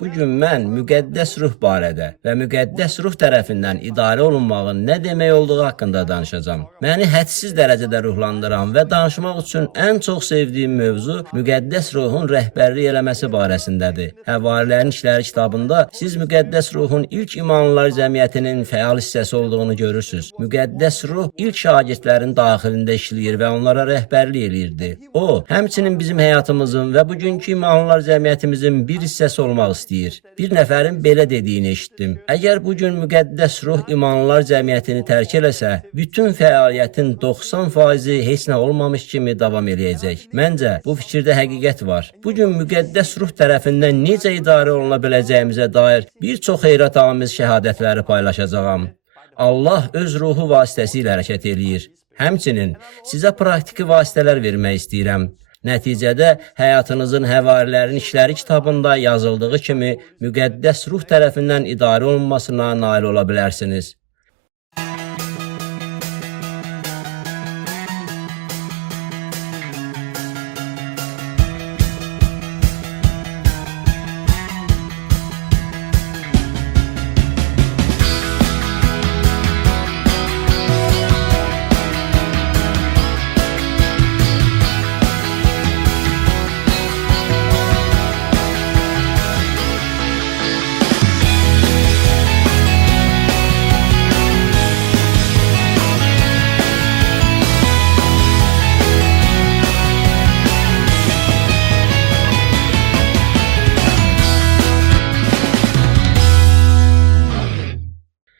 Bugün mən müqəddəs ruh barədə və müqəddəs ruh tərəfindən idarə olunmağın nə demək olduğu haqqında danışacağam. Məni hədsiz dərəcədə ruhlandıran və danışmaq üçün ən çox sevdiyim mövzu müqəddəs ruhun rəhbərlik eləməsi barəsindədir. Həvarilərin İşləri kitabında siz müqəddəs ruhun ilk imanlılar cəmiyyətinin fəal hissəsi olduğunu görürsünüz. Müqəddəs ruh ilk şagirdlərin daxilində işləyir və onlara rəhbərlik eləyirdi. O, həmçinin bizim həyatımızın və bugünkü imanlılar cəmiyyətimizin bir hissəsi olmaq istəyir. Bir nəfərin belə dediyini eşitdim. Əgər bugün müqəddəs ruh imanlılar cəmiyyətini tərk eləsə, bütün fəaliyyətin 90%-i heç nə olmamış kimi davam eləyəcək. Məncə, bu fikirdə həqiqət var. Bugün müqəddəs ruh tərəfindən necə idarə oluna biləcəyimizə dair bir çox heyrətamiz şəhadətləri paylaşacağam. Allah öz ruhu vasitəsilə hərəkət eləyir. Həmçinin sizə praktiki vasitələr vermək istəyirəm. Nəticədə həyatınızın Həvarilərin İşləri kitabında yazıldığı kimi müqəddəs ruh tərəfindən idarə olunmasına nail ola bilərsiniz.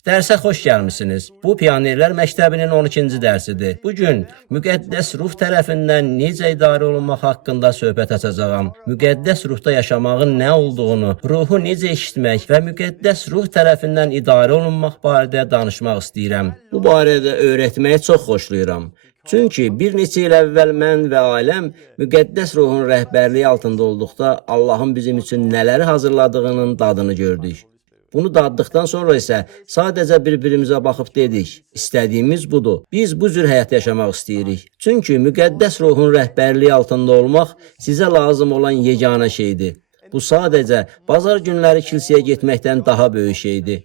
Dərsə xoş gəlmisiniz. Bu Pionerlər Məktəbinin 12-ci dərsidir. Bugün müqəddəs ruh tərəfindən necə idarə olunmaq haqqında söhbət açacağam. Müqəddəs ruhda yaşamağın nə olduğunu, ruhu necə eşitmək və müqəddəs ruh tərəfindən idarə olunmaq barədə danışmaq istəyirəm. Bu barədə öyrətməyi çox xoşlayıram. Çünki bir neçə il əvvəl mən və ailəm müqəddəs ruhun rəhbərliyi altında olduqda Allahın bizim üçün nələri hazırladığının dadını gördük. Bunu daddıqdan sonra isə sadəcə bir-birimizə baxıb dedik, istədiyimiz budur. Biz bu cür həyat yaşamaq istəyirik. Çünki müqəddəs ruhun rəhbərliyi altında olmaq sizə lazım olan yeganə şeydir. Bu sadəcə bazar günləri kilsəyə getməkdən daha böyük şeydir.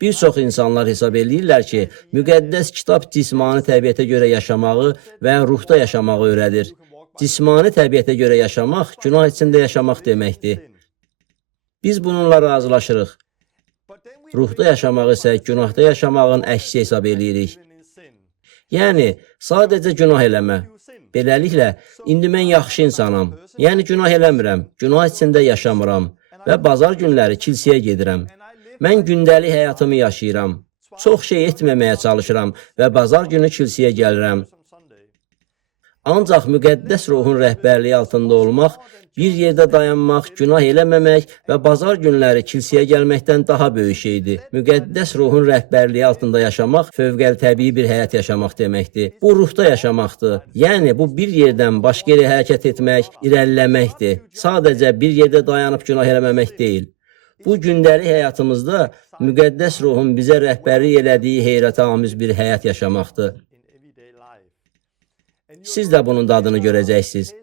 Bir çox insanlar hesab edirlər ki, müqəddəs kitab cismani təbiətə görə yaşamağı və ruhda yaşamağı öyrədir. Cismani təbiətə görə yaşamaq günah içində yaşamaq deməkdir. Biz bununla razılaşırıq. Ruhda yaşamaq isə günahda yaşamağın əksi hesab edirik. Yəni, sadəcə günah eləmə. Beləliklə, indi mən yaxşı insanam. Yəni, günah eləmirəm, günah içində yaşamıram və bazar günləri kilsəyə gedirəm. Mən gündəlik həyatımı yaşayıram. Çox şey etməməyə çalışıram və bazar günü kilsəyə gəlirəm. Ancaq müqəddəs ruhun rəhbərliyi altında olmaq, bir yerdə dayanmaq, günah eləməmək və bazar günləri kilsəyə gəlməkdən daha böyük şeydir. Müqəddəs ruhun rəhbərliyi altında yaşamaq fövqəltəbii bir həyat yaşamaq deməkdir. Bu ruhda yaşamaqdır. Yəni, bu bir yerdən başqa yerə hərəkət etmək, irəliləməkdir. Sadəcə bir yerdə dayanıb günah eləməmək deyil. Bu gündəlik həyatımızda müqəddəs ruhun bizə rəhbərlik elədiyi heyrətamiz bir həyat yaşamaqdır. Siz də bunun dadını görəcəksiniz.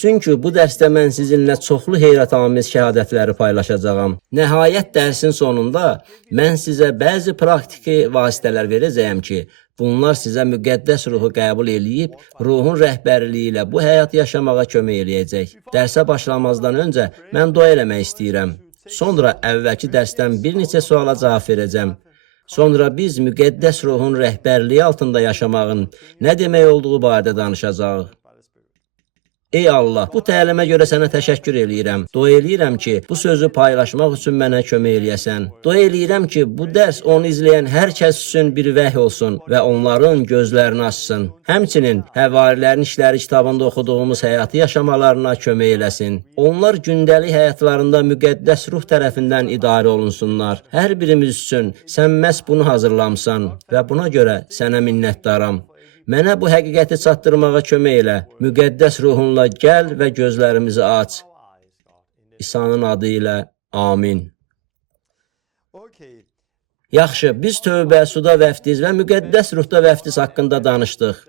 Çünki bu dərsdə mən sizinlə çoxlu heyrətamiz şəhadətləri paylaşacağam. Nəhayət dərsin sonunda mən sizə bəzi praktiki vasitələr verəcəyəm ki, bunlar sizə müqəddəs ruhu qəbul eləyib, ruhun rəhbərliyi ilə bu həyat yaşamağa kömək eləyəcək. Dərsə başlamazdan öncə mən dua eləmək istəyirəm. Sonra əvvəlki dərsdən bir neçə suala cavab verəcəm. Sonra biz müqəddəs ruhun rəhbərliyi altında yaşamağın nə demək olduğu barədə danışacağıq. Ey Allah, bu təlimə görə sənə təşəkkür eləyirəm. Dua eləyirəm ki, bu sözü paylaşmaq üçün mənə kömək eləyəsən. Dua eləyirəm ki, bu dərs onu izləyən hər kəs üçün bir vəhy olsun və onların gözlərini açsın. Həmçinin Həvarilərin İşləri kitabında oxuduğumuz həyatı yaşamalarına kömək eləsin. Onlar gündəlik həyatlarında müqəddəs ruh tərəfindən idarə olunsunlar. Hər birimiz üçün sən məhz bunu hazırlamısan və buna görə sənə minnətdaram. Mənə bu həqiqəti çatdırmağa kömək elə. Müqəddəs ruhunla gəl və gözlərimizi aç. İsa'nın adı ilə amin. Yaxşı, biz tövbə, suda vəftiz və müqəddəs ruhda vəftiz haqqında danışdıq.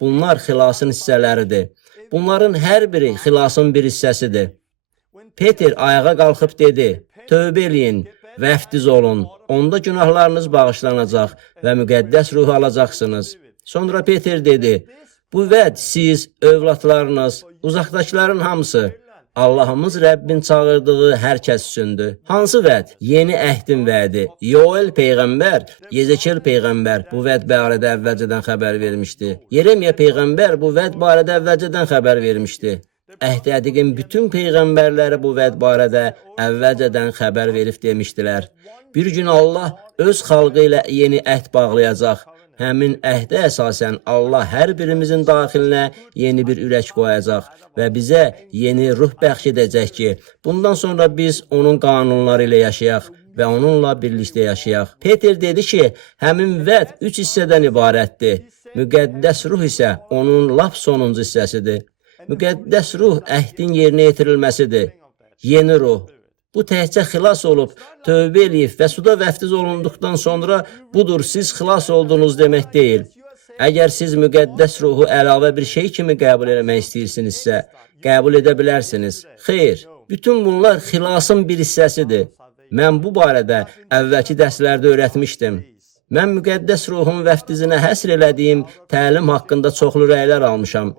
Bunlar xilasın hissələridir. Bunların hər biri xilasın bir hissəsidir. Peter ayağa qalxıb dedi, tövbə eləyin, vəftiz olun, onda günahlarınız bağışlanacaq və müqəddəs ruhu alacaqsınız. Sonra Peter dedi, bu vəd siz, övladlarınız, uzaqdakıların hamısı, Allahımız Rəbbin çağırdığı hər kəs üçündür. Hansı vəd? Yeni əhdin vədi. Yoel peyğəmbər, Yezekiel peyğəmbər bu vəd barədə əvvəlcədən xəbər vermişdi. Yeremiya peyğəmbər bu vəd barədə əvvəlcədən xəbər vermişdi. Əhd Ədiqin bütün peyğəmbərləri bu vəd barədə əvvəlcədən xəbər verib demişdilər. Bir gün Allah öz xalqı ilə yeni əhd bağlayacaq. Həmin əhdə əsasən Allah hər birimizin daxilinə yeni bir ürək qoyacaq və bizə yeni ruh bəxş edəcək ki, bundan sonra biz onun qanunları ilə yaşayaq və onunla birlikdə yaşayaq. Peter dedi ki, həmin vəd 3 hissədən ibarətdir. Müqəddəs ruh isə onun lap sonuncu hissəsidir. Müqəddəs ruh əhdin yerinə yetirilməsidir. Yeni ruh. Bu təhcə xilas olub, tövbə eləyib və suda vəftiz olunduqdan sonra budur, siz xilas oldunuz demək deyil. Əgər siz müqəddəs ruhu əlavə bir şey kimi qəbul etmək istəyirsinizsə, qəbul edə bilərsiniz. Xeyr, bütün bunlar xilasın bir hissəsidir. Mən bu barədə əvvəlki dərslərdə öyrətmişdim. Mən müqəddəs ruhun vəftizinə həsr elədiyim təlim haqqında çoxlu rəylər almışam.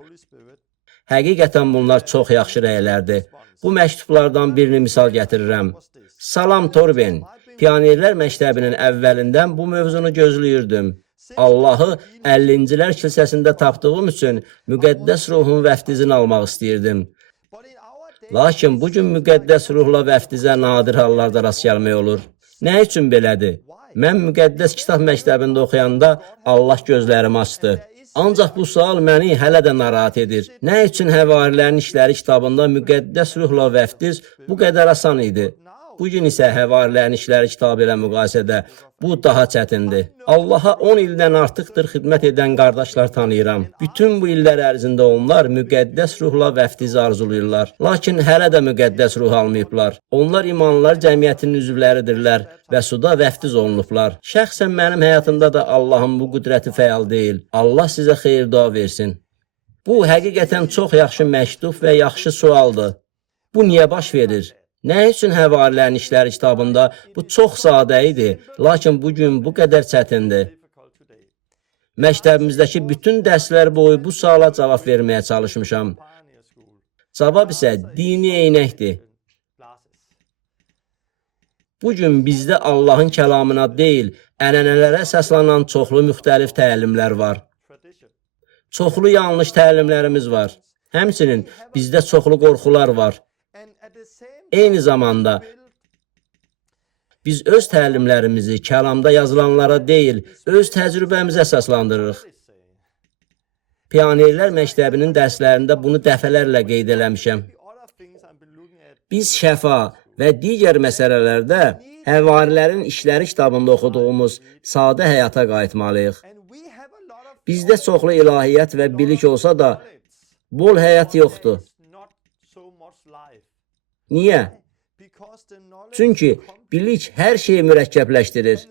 Həqiqətən bunlar çox yaxşı rəylərdir. Bu məktublardan birini misal gətirirəm. Salam Torben, Pionerlər Məktəbinin əvvəlindən bu mövzunu gözləyirdim. Allahı 50-cilər kilsəsində tapdığım üçün müqəddəs ruhun vəftizini almaq istəyirdim. Lakin bugün müqəddəs ruhla vəftizə nadir hallarda rast gəlmək olur. Nə üçün belədir? Mən müqəddəs kitab məktəbində oxuyanda Allah gözlərimi açdı. Ancaq bu sual məni hələ də narahat edir. Nə üçün Həvarilərin İşləri kitabında müqəddəs ruhla vəftiz bu qədər asan idi? Bugün isə Həvarilərin İşləri kitabı ilə müqayisədə bu daha çətindir. Allaha 10 ildən artıqdır xidmət edən qardaşlar tanıyıram. Bütün bu illər ərzində onlar müqəddəs ruhla vəftizi arzulayırlar. Lakin hələ də müqəddəs ruh almayıblar. Onlar imanlılar cəmiyyətinin üzvləridirlər və suda vəftiz olunublar. Şəxsən mənim həyatımda da Allahın bu qüdrəti fəal deyil. Allah sizə xeyir dua versin. Bu həqiqətən çox yaxşı məktub və yaxşı sualdır. Bu niyə baş verir? Nə üçün Həvarilərin İşləri kitabında bu çox sadə idi, lakin bugün bu qədər çətindir? Məktəbimizdəki bütün dərslər boyu bu suala cavab verməyə çalışmışam. Cavab isə dini eynəkdir. Bugün bizdə Allahın kəlamına deyil, ənənələrə əsaslanan çoxlu müxtəlif təlimlər var. Çoxlu yanlış təlimlərimiz var. Həmçinin bizdə çoxlu qorxular var. Eyni zamanda biz öz təlimlərimizi kəlamda yazılanlara deyil, öz təcrübəmizə əsaslandırırıq. Pionerlər Məktəbinin dərslərində bunu dəfələrlə qeyd eləmişəm. Biz şəfa və digər məsələlərdə Həvarilərin İşləri kitabında oxuduğumuz sadə həyata qayıtmalıyıq. Bizdə çoxlu ilahiyyat və bilik olsa da, bol həyat yoxdur. Niyə? Çünki bilik hər şeyi mürəkkəbləşdirir.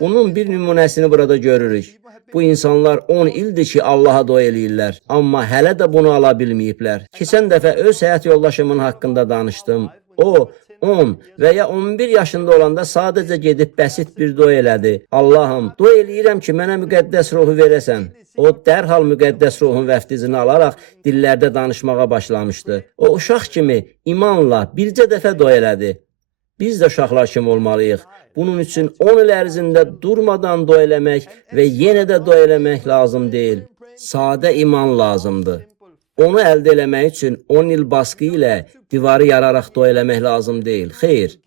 Bunun bir nümunəsini burada görürük. Bu insanlar 10 ildir ki, Allaha dua eləyirlər, amma hələ də bunu ala bilməyiblər. Keçən dəfə öz həyat yoldaşımın haqqında danışdım. O, 10 və ya 11 yaşında olanda sadəcə gedib bəsit bir dua elədi. Allahım, dua eləyirəm ki, mənə müqəddəs ruhu verəsən. O, dərhal müqəddəs ruhun vəftizini alaraq dillərdə danışmağa başlamışdı. O, uşaq kimi imanla bircə dəfə dua elədi. Biz də uşaqlar kimi olmalıyıq. Bunun üçün 10 il ərzində durmadan dua eləmək və yenə də dua eləmək lazım deyil. Sadə iman lazımdır. Onu əldə eləmək üçün 10 il baskı ilə divarı yararaq dua eləmək lazım deyil. Xeyr.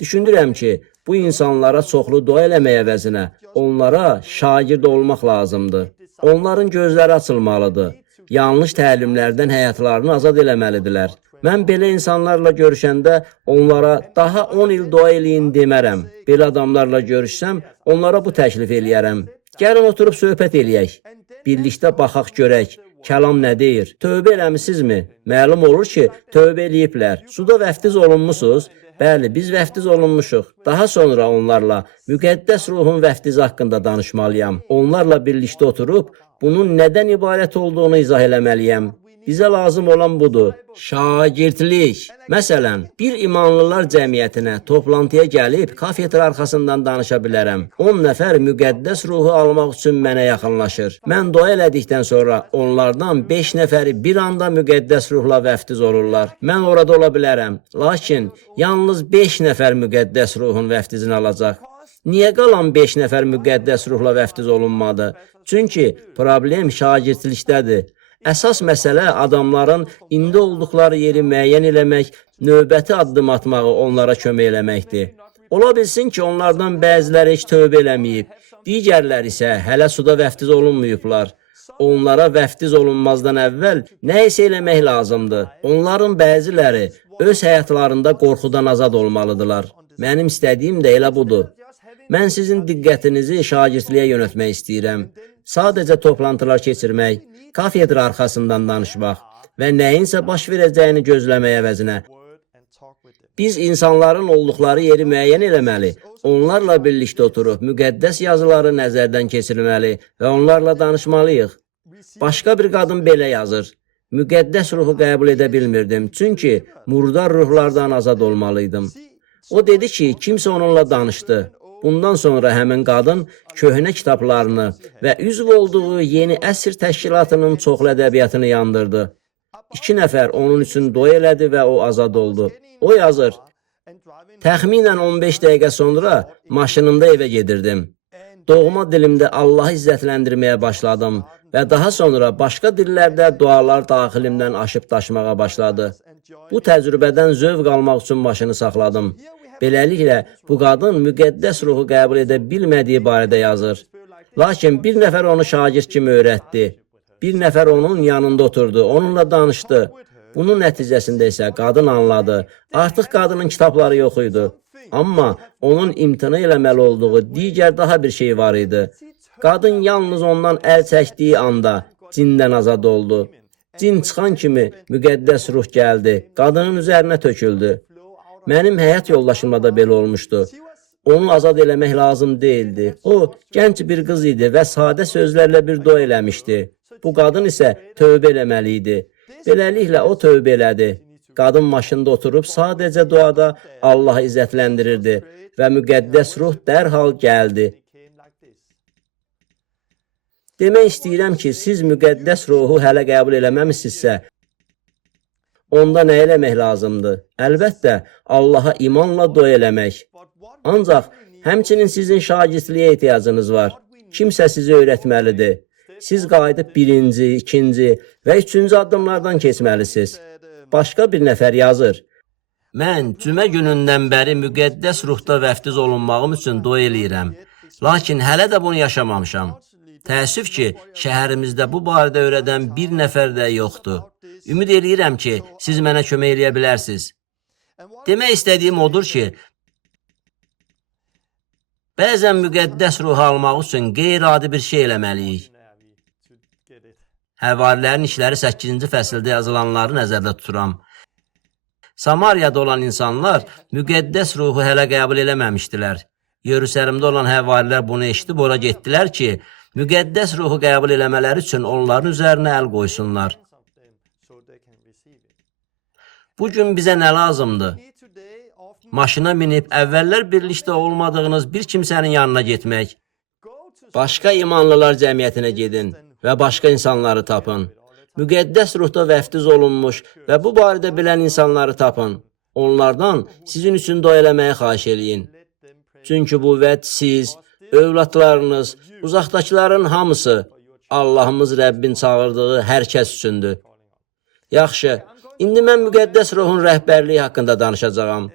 Düşünürəm ki, bu insanlara çoxlu dua eləmək əvəzinə onlara şagird olmaq lazımdır. Onların gözləri açılmalıdır. Yanlış təlimlərdən həyatlarını azad eləməlidirlər. Mən belə insanlarla görüşəndə onlara daha 10 il dua eləyin demərəm. Belə adamlarla görüşsəm, onlara bu təklif eləyərəm. Gəlin oturub söhbət eləyək. Birlikdə baxaq görək. Kəlam nə deyir? Tövbə eləmisinizmi? Məlum olur ki, tövbə eləyiblər. Suda vəftiz olunmusunuz? Bəli, biz vəftiz olunmuşuq. Daha sonra onlarla müqəddəs ruhun vəftizi haqqında danışmalıyam. Onlarla birlikdə oturub Bunun nədən ibarət olduğunu izah eləməliyəm. Bizə lazım olan budur. Şagirdlik. Məsələn, bir imanlılar cəmiyyətinə toplantıya gəlib kafedra arxasından danışa bilərəm. 10 nəfər müqəddəs ruhu almaq üçün mənə yaxınlaşır. Mən dua elədikdən sonra onlardan 5 nəfəri bir anda müqəddəs ruhla vəftiz olurlar. Mən orada ola bilərəm. Lakin yalnız 5 nəfər müqəddəs ruhun vəftizini alacaq. Niyə qalan 5 nəfər müqəddəs ruhla vəftiz olunmadı? Çünki problem şagirdlikdədir. Əsas məsələ adamların indi olduqları yeri müəyyən eləmək, növbəti addım atmağı onlara kömək eləməkdir. Ola bilsin ki, onlardan bəziləri heç tövbə eləməyib, digərləri isə hələ suda vəftiz olunmayıblar. Onlara vəftiz olunmazdan əvvəl nə isə eləmək lazımdır. Onların bəziləri öz həyatlarında qorxudan azad olmalıdırlar. Mənim istədiyim də elə budur. Mən sizin diqqətinizi şagirdliyə yönəltmək istəyirəm. Sadəcə toplantılar keçirmək, kafedra arxasından danışmaq və nəyinsə baş verəcəyini gözləmək əvəzinə. Biz insanların olduqları yeri müəyyən eləməli, onlarla birlikdə oturub müqəddəs yazıları nəzərdən keçirməli və onlarla danışmalıyıq. Başqa bir qadın belə yazır. Müqəddəs ruhu qəbul edə bilmirdim, çünki murdar ruhlardan azad olmalıydım. O dedi ki, kimsə onunla danışdı. Bundan sonra həmin qadın köhnə kitablarını və üzv olduğu yeni əsr təşkilatının çoxlu ədəbiyyatını yandırdı. 2 nəfər onun üçün dua elədi və o azad oldu. O yazır, təxminən 15 dəqiqə sonra maşınımda evə gedirdim. Doğma dilimdə Allahı izzətləndirməyə başladım və daha sonra başqa dillərdə dualar daxilimdən aşıb daşmağa başladı. Bu təcrübədən zövq almaq üçün maşını saxladım. Beləliklə, bu qadın müqəddəs ruhu qəbul edə bilmədiyi barədə yazır. Lakin bir nəfər onu şagird kimi öyrətdi. Bir nəfər onun yanında oturdu, onunla danışdı. Bunun nəticəsində isə qadın anladı. Artıq qadının kitabları yox idi. Amma onun imtina eləməli olduğu digər daha bir şey var idi. Qadın yalnız ondan əl çəkdiyi anda cindən azad oldu. Cin çıxan kimi müqəddəs ruh gəldi, qadının üzərinə töküldü. Mənim həyat yoldaşımla da belə olmuşdu. Onu azad eləmək lazım deyildi. O, gənc bir qız idi və sadə sözlərlə bir dua eləmişdi. Bu qadın isə tövbə eləməli idi. Beləliklə, o tövbə elədi. Qadın maşında oturub sadəcə duada Allahı izzətləndirirdi və müqəddəs ruh dərhal gəldi. Demək istəyirəm ki, siz müqəddəs ruhu hələ qəbul eləməmisinizsə, onda nə eləmək lazımdır? Əlbəttə, Allaha imanla dua eləmək. Ancaq həmçinin sizin şagirdliyə ehtiyacınız var. Kimsə sizi öyrətməlidir. Siz qayıdıb 1-ci, 2-ci və 3-cü addımlardan keçməlisiniz. Başqa bir nəfər yazır. Mən cümə günündən bəri müqəddəs ruhda vəftiz olunmağım üçün dua eləyirəm. Lakin hələ də bunu yaşamamışam. Təəssüf ki, şəhərimizdə bu barədə öyrədən bir nəfər də yoxdur. Ümid eləyirəm ki, siz mənə kömək eləyə bilərsiniz. Demək istədiyim odur ki, bəzən müqəddəs ruhu almaq üçün qeyri-adi bir şey eləməliyik. Həvarilərin işləri 8-ci fəsildə yazılanları nəzərdə tuturam. Samariyada olan insanlar müqəddəs ruhu hələ qəbul eləməmişdilər. Yerusəlimdə olan həvarilər bunu eşidib ora getdilər ki, müqəddəs ruhu qəbul eləmələri üçün onların üzərinə əl qoysunlar. Bugün bizə nə lazımdır? Maşına minib əvvəllər birlikdə olmadığınız bir kimsənin yanına getmək. Başqa imanlılar cəmiyyətinə gedin və başqa insanları tapın. Müqəddəs ruhda vəftiz olunmuş və bu barədə bilən insanları tapın. Onlardan sizin üçün dua eləməyi xahiş eləyin. Çünki bu vəd siz, övladlarınız, uzaqdakıların hamısı, Allahımız Rəbbin çağırdığı hər kəs üçündür. Yaxşı. İndi mən müqəddəs ruhun rəhbərliyi haqqında danışacağam.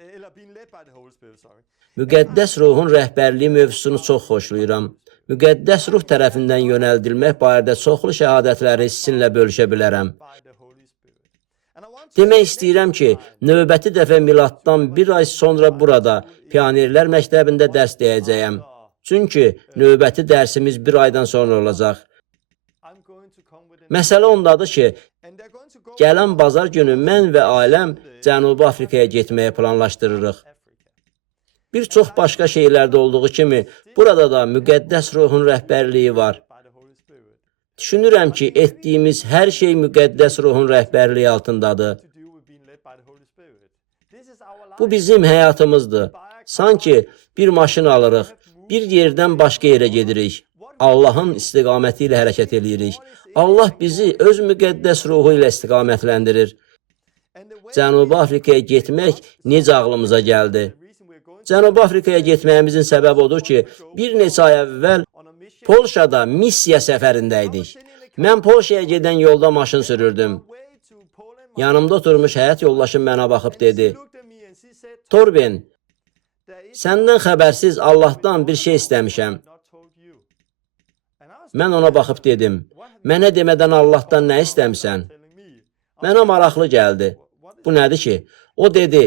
Müqəddəs ruhun rəhbərliyi mövzusunu çox xoşlayıram. Müqəddəs ruh tərəfindən yönəldilmək barədə çoxlu şəhadətləri sizinlə bölüşə bilərəm. Demək istəyirəm ki, növbəti dəfə miladdan bir ay sonra burada Pionerlər məktəbində dərs deyəcəyəm. Çünki növbəti dərsimiz bir aydan sonra olacaq. Məsələ ondadır ki, gələn bazar günü mən və ailəm Cənubi Afrikaya getməyə planlaşdırırıq. Bir çox başqa şeylərdə olduğu kimi, burada da müqəddəs ruhun rəhbərliyi var. Düşünürəm ki, etdiyimiz hər şey müqəddəs ruhun rəhbərliyi altındadır. Bu bizim həyatımızdır. Sanki bir maşın alırıq, bir yerdən başqa yerə gedirik. Allahın istiqaməti ilə hərəkət edirik. Allah bizi öz müqəddəs ruhu ilə istiqamətləndirir. Cənubi Afrikaya getmək necə ağlımıza gəldi? Cənubi Afrikaya getməyimizin səbəbi odur ki, bir neçə ay əvvəl Polşada missiya səfərindəydik. Mən Polşaya gedən yolda maşın sürürdüm. Yanımda oturmuş həyat yoldaşım mənə baxıb dedi: Torben, səndən xəbərsiz Allahdan bir şey istəmişəm. Mən ona baxıb dedim: Mənə demədən Allahdan nə istəmişsən? Mənə maraqlı gəldi. Bu nədir ki? O dedi: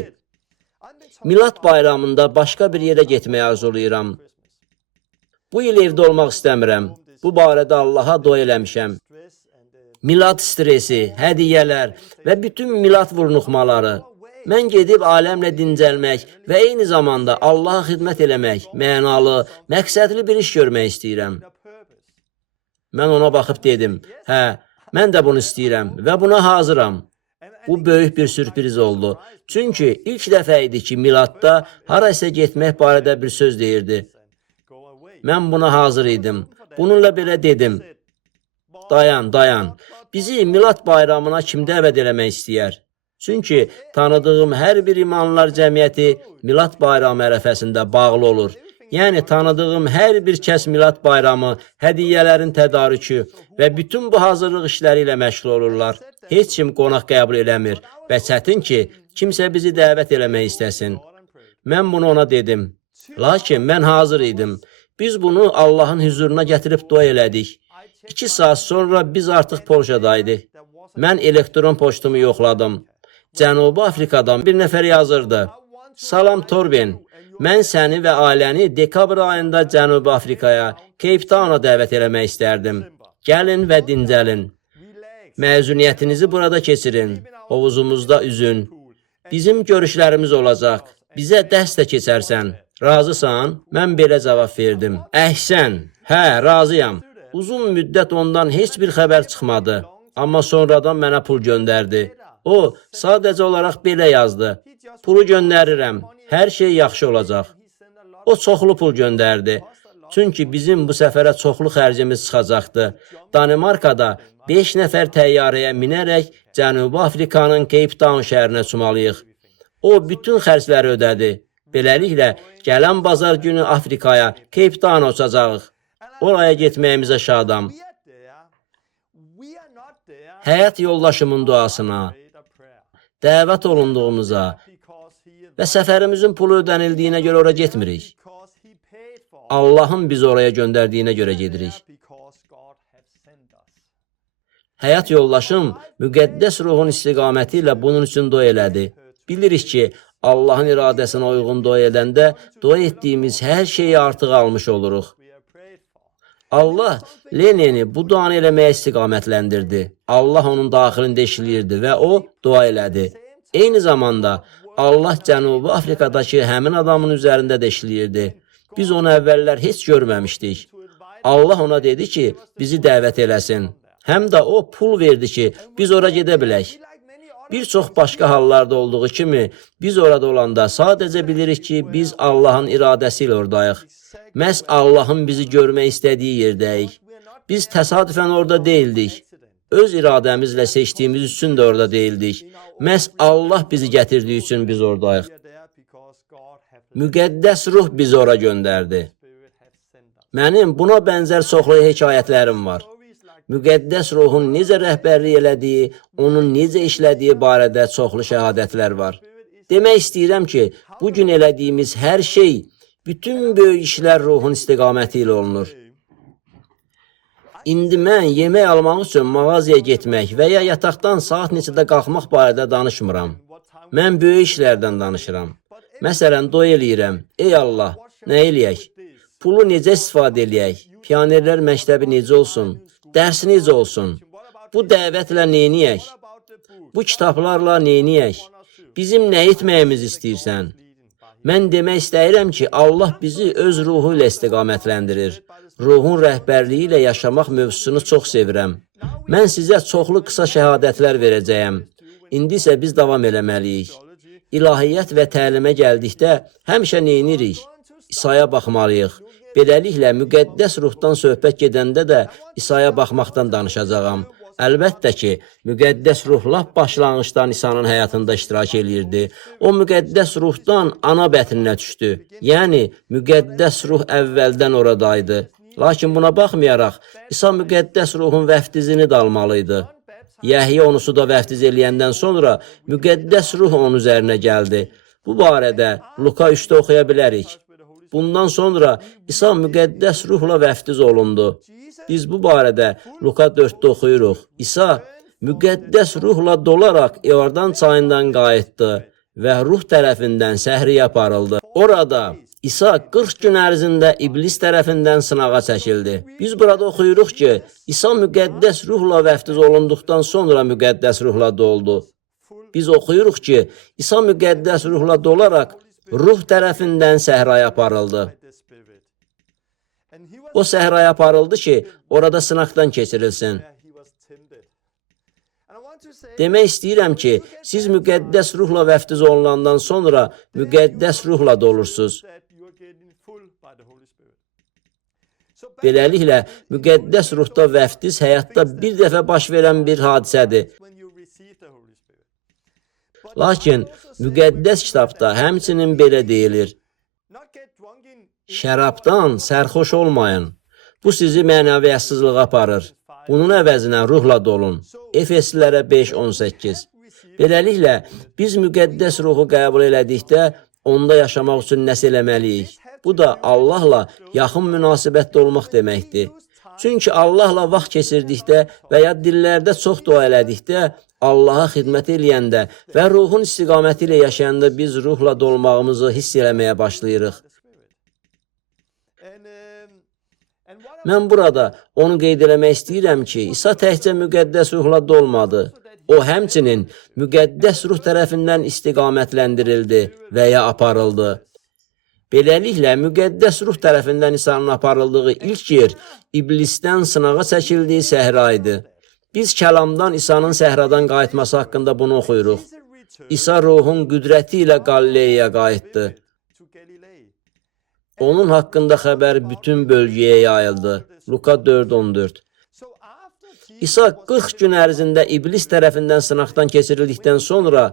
Milad bayramında başqa bir yerə getməyə arzulayıram. Bu il evdə olmaq istəmirəm. Bu barədə Allaha dua eləmişəm. Milad stresi, hədiyyələr və bütün milad vurnuxmaları. Mən gedib aləmlə dincəlmək və eyni zamanda Allaha xidmət eləmək, mənalı, məqsədli bir iş görmək istəyirəm. Mən ona baxıb dedim: Hə, mən də bunu istəyirəm və buna hazıram. Bu böyük bir sürpriz oldu. Çünki ilk dəfə idi ki, miladda haraysa getmək barədə bir söz deyirdi. Mən buna hazır idim. Bununla belə dedim: Dayan. Bizi milad bayramına kim dəvət eləmək istəyər? Çünki tanıdığım hər bir imanlılar cəmiyyəti milad bayramı ərəfəsində bağlı olur. Yəni tanıdığım hər bir kəs milad bayramı, hədiyyələrin tədarükü və bütün bu hazırlıq işləri ilə məşğul olurlar. Heç kim qonaq qəbul eləmir və çətin ki, kimsə bizi dəvət eləmək istəsin. Mən bunu ona dedim. Lakin mən hazır idim. Biz bunu Allahın huzuruna gətirib dua elədik. 2 saat sonra biz artıq Polşadaydıq. Mən elektron poçtumu yoxladım. Cənubi Afrikadan bir nəfər yazırdı: Salam Torben, mən səni və ailəni dekabr ayında Cənubi Afrikaya, Cape Town'a dəvət eləmək istərdim. Gəlin və dincəlin. Məzuniyyətinizi burada keçirin. Hovuzumuzda üzün. Bizim görüşlərimiz olacaq. Bizə dərs də keçərsən. Razısan? Mən belə cavab verdim. Əhsən. Hə, razıyam. Uzun müddət ondan heç bir xəbər çıxmadı. Amma sonradan mənə pul göndərdi. O, sadəcə olaraq belə yazdı: Pulu göndərirəm. Hər şey yaxşı olacaq. O çoxlu pul göndərdi. Çünki bizim bu səfərə çoxlu xərcimiz çıxacaqdı. Danimarkada 5 nəfər təyyarəyə minərək Cənubi Afrikanın Cape Town şəhərinə uçmalıyıq. O bütün xərcləri ödədi. Beləliklə, gələn bazar günü Afrikaya, Cape Town'a uçacağıq. Oraya getməyimizə şadam. Həyat yoldaşımın duasına, dəvət olunduğumuza və səfərimizin pulu ödənildiyinə görə ora getmirik. Allahın bizi oraya göndərdiyinə görə gedirik. Həyat yoldaşım müqəddəs ruhun istiqaməti ilə bunun üçün dua elədi. Bilirik ki, Allahın iradəsinə uyğun dua edəndə dua etdiyimiz hər şeyi artıq almış oluruq. Allah Lenini bu duanı eləməyə istiqamətləndirdi. Allah onun daxilində işləyirdi və o dua elədi. Eyni zamanda Allah Cənubi Afrikadakı həmin adamın üzərində də işləyirdi. Biz onu əvvəllər heç görməmişdik. Allah ona dedi ki, bizi dəvət eləsin. Həm də o pul verdi ki, biz ora gedə bilək. Bir çox başqa hallarda olduğu kimi, biz orada olanda sadəcə bilirik ki, biz Allahın iradəsi ilə oradayıq. Məhz Allahın bizi görmək istədiyi yerdəyik. Biz təsadüfən orada deyildik. Öz iradəmizlə seçdiyimiz üçün də orada deyildik. Məhz Allah bizi gətirdiyi üçün biz oradayıq. Müqəddəs ruh bizi ora göndərdi. Mənim buna bənzər çoxlu hekayətlərim var. Müqəddəs ruhun necə rəhbərlik elədiyi, onun necə işlədiyi barədə çoxlu şəhadətlər var. Demək istəyirəm ki, bugün elədiyimiz hər şey, bütün böyük işlər ruhun istiqaməti ilə olunur. İndi mən yemək almaq üçün mağazaya getmək və ya yataqdan saat neçədə qalxmaq barədə danışmıram. Mən böyük işlərdən danışıram. Məsələn, dua eləyirəm. Ey Allah, nə eləyək? Pulu necə istifadə eləyək? Pionerlər məktəbi necə olsun? Dərs necə olsun? Bu dəvətlə neyniyək? Bu kitablarla neyniyək? Bizim nə etməyimizi istəyirsən? Mən demək istəyirəm ki, Allah bizi öz ruhu ilə istiqamətləndirir. ruhun rəhbərliyi ilə yaşamaq mövzusunu çox sevirəm. Mən sizə çoxlu qısa şəhadətlər verəcəyəm. İndi isə biz davam eləməliyik. İlahiyyat və təlimə gəldikdə həmişə neynirik? İsa'ya baxmalıyıq. Beləliklə, müqəddəs ruhdan söhbət gedəndə də İsa'ya baxmaqdan danışacağam. Əlbəttə ki, müqəddəs ruh lap başlanğıcdan İsa'nın həyatında iştirak eləyirdi. O müqəddəs ruhdan ana bətninə düşdü. Yəni, müqəddəs ruh əvvəldən oradaydı. Lakin buna baxmayaraq, İsa müqəddəs ruhun vəftizini də almalıydı. Yəhya onu suda vəftiz eləyəndən sonra müqəddəs ruh onun üzərinə gəldi. Bu barədə Luka 3-də oxuya bilərik. Bundan sonra İsa müqəddəs ruhla vəftiz olundu. Biz bu barədə Luka 4-də oxuyuruq. İsa müqəddəs ruhla dolaraq İordan çayından qayıtdı və ruh tərəfindən səhriyə aparıldı. Orada İsa 40 gün ərzində iblis tərəfindən sınağa çəkildi. Biz burada oxuyuruq ki, İsa müqəddəs ruhla vəftiz olunduqdan sonra müqəddəs ruhla doldu. Biz oxuyuruq ki, İsa müqəddəs ruhla dolaraq ruh tərəfindən səhraya aparıldı. O səhraya aparıldı ki, orada sınaqdan keçirilsin. Demək istəyirəm ki, siz müqəddəs ruhla vəftiz olunandan sonra müqəddəs ruhla dolursunuz. Beləliklə, müqəddəs ruhda vəftiz həyatda bir dəfə baş verən bir hadisədir. Lakin müqəddəs kitabda həmçinin belə deyilir. Şərabdan sərxoş olmayın. Bu sizi mənəviyyətsizliyə aparır. Bunun əvəzinə ruhla dolun. Efeslilərə 5:18. Beləliklə, biz müqəddəs ruhu qəbul elədikdə onda yaşamaq üçün nəsə eləməliyik. Bu da Allahla yaxın münasibətdə olmaq deməkdir. Çünki Allahla vaxt keçirdikdə və ya dillərdə çox dua elədikdə, Allaha xidmət eləyəndə və ruhun istiqaməti ilə yaşayanda biz ruhla dolmağımızı hiss eləməyə başlayırıq. Mən burada onu qeyd eləmək istəyirəm ki, İsa təkcə müqəddəs ruhla dolmadı. O, həmçinin müqəddəs ruh tərəfindən istiqamətləndirildi və ya aparıldı. Beləliklə, müqəddəs ruh tərəfindən İsa'nın aparıldığı ilk yer iblisdən sınağa çəkildiyi səhra idi. Biz kəlamdan İsa'nın səhradan qayıtması haqqında bunu oxuyuruq. İsa ruhun qüdrəti ilə Qalileyaya qayıtdı. Onun haqqında xəbər bütün bölgəyə yayıldı. Luka 4:14. İsa 40 gün ərzində iblis tərəfindən sınaqdan keçirildikdən sonra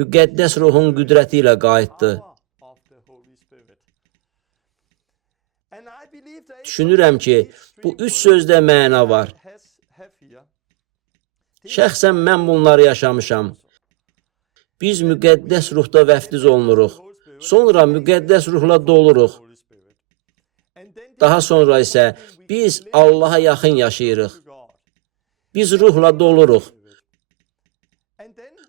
müqəddəs ruhun qüdrəti ilə qayıtdı. Düşünürəm ki, bu üç sözdə məna var. Şəxsən mən bunları yaşamışam. Biz müqəddəs ruhda vəftiz olunuruq. Sonra müqəddəs ruhla doluruq. Daha sonra isə biz Allaha yaxın yaşayırıq. Biz ruhla doluruq.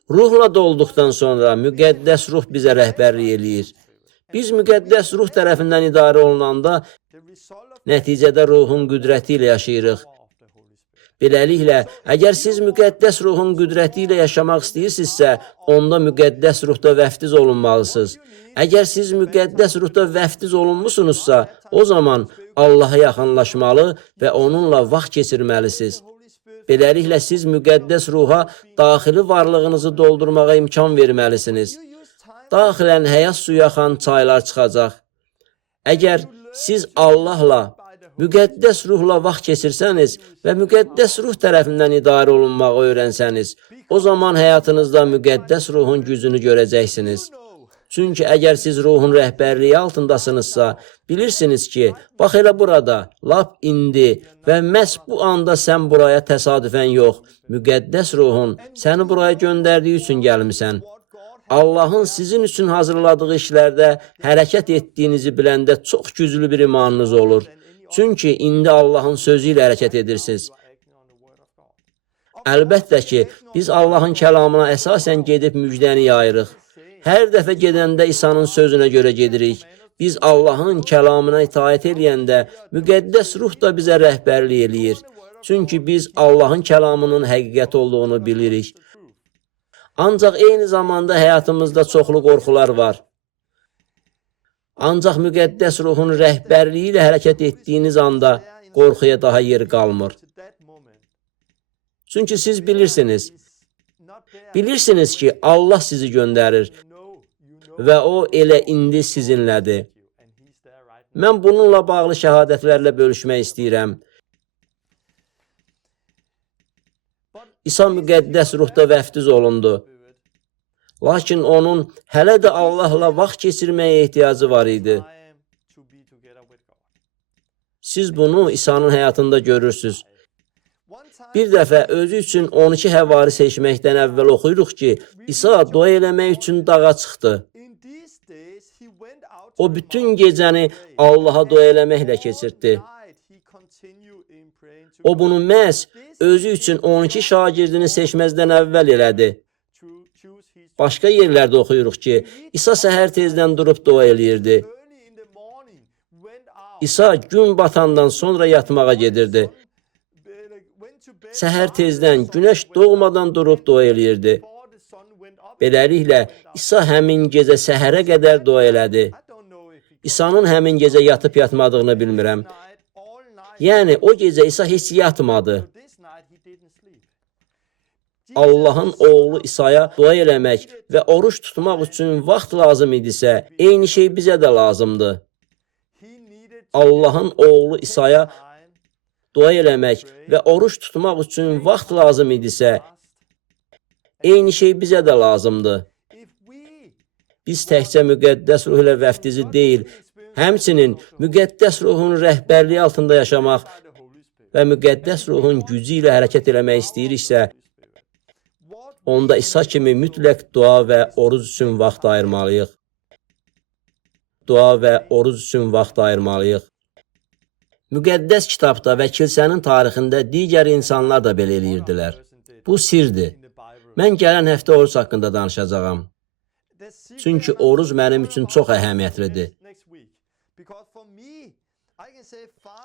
Ruhla dolduqdan sonra müqəddəs ruh bizə rəhbərlik eləyir. Biz müqəddəs ruh tərəfindən idarə olunanda nəticədə ruhun qüdrəti ilə yaşayırıq. Beləliklə, əgər siz müqəddəs ruhun qüdrəti ilə yaşamaq istəyirsinizsə, onda müqəddəs ruhda vəftiz olunmalısınız. Əgər siz müqəddəs ruhda vəftiz olunmusunuzsa, o zaman Allaha yaxınlaşmalı və onunla vaxt keçirməlisiniz. Beləliklə, siz müqəddəs ruha daxili varlığınızı doldurmağa imkan verməlisiniz. Daxilən həyat suyu axan çaylar çıxacaq. Əgər siz Allahla, müqəddəs ruhla vaxt keçirsəniz və müqəddəs ruh tərəfindən idarə olunmağı öyrənsəniz, o zaman həyatınızda müqəddəs ruhun gücünü görəcəksiniz. Çünki əgər siz ruhun rəhbərliyi altındasınızsa, bilirsiniz ki, bax elə burada, lap indi və məhz bu anda sən buraya təsadüfən yox, müqəddəs ruhun səni buraya göndərdiyi üçün gəlmisən. Allahın sizin üçün hazırladığı işlərdə hərəkət etdiyinizi biləndə çox güclü bir imanınız olur. Çünki indi Allahın sözü ilə hərəkət edirsiniz. Əlbəttə ki, biz Allahın kəlamına əsasən gedib müjdəni yayırıq. Hər dəfə gedəndə İsa'nın sözünə görə gedirik. Biz Allahın kəlamına itaət eləyəndə müqəddəs ruh da bizə rəhbərlik eləyir. Çünki biz Allahın kəlamının həqiqət olduğunu bilirik. Ancaq eyni zamanda həyatımızda çoxlu qorxular var. Ancaq müqəddəs ruhun rəhbərliyi ilə hərəkət etdiyiniz anda qorxuya daha yer qalmır. Çünki siz bilirsiniz ki, Allah sizi göndərir və o elə indi sizinlədir. Mən bununla bağlı şəhadətlərlə bölüşmək istəyirəm. İsa müqəddəs ruhda vəftiz olundu. Lakin onun hələ də Allahla vaxt keçirməyə ehtiyacı var idi. Siz bunu İsa'nın həyatında görürsünüz. Bir dəfə özü üçün 12 həvari seçməkdən əvvəl oxuyuruq ki, İsa dua eləmək üçün dağa çıxdı. O bütün gecəni Allaha dua eləməklə keçirtdi. O bunu məhz özü üçün 12 şagirdini seçməzdən əvvəl elədi. Başqa yerlərdə oxuyuruq ki, İsa səhər tezdən durub dua eləyirdi. İsa gün batandan sonra yatmağa gedirdi. Səhər tezdən, günəş doğmadan durub dua eləyirdi. Beləliklə, İsa həmin gecə səhərə qədər dua elədi. İsa'nın həmin gecə yatıb yatmadığını bilmirəm. Yəni, o gecə İsa heç yatmadı. Allahın oğlu İsa'ya dua eləmək və oruç tutmaq üçün vaxt lazım idisə, eyni şey bizə də lazımdır. Allahın oğlu İsa'ya dua eləmək və oruç tutmaq üçün vaxt lazım idisə, eyni şey bizə də lazımdır. Biz təkcə müqəddəs ruh ilə vəftizi deyil, həmçinin müqəddəs ruhun rəhbərliyi altında yaşamaq və müqəddəs ruhun gücü ilə hərəkət eləmək istəyiriksə, onda İsa kimi mütləq dua və oruc üçün vaxt ayırmalıyıq. Dua və oruc üçün vaxt ayırmalıyıq. Müqəddəs kitabda və kilsənin tarixində digər insanlar da belə eləyirdilər. Bu sirdir. Mən gələn həftə oruc haqqında danışacağam. Çünki oruc mənim üçün çox əhəmiyyətlidir.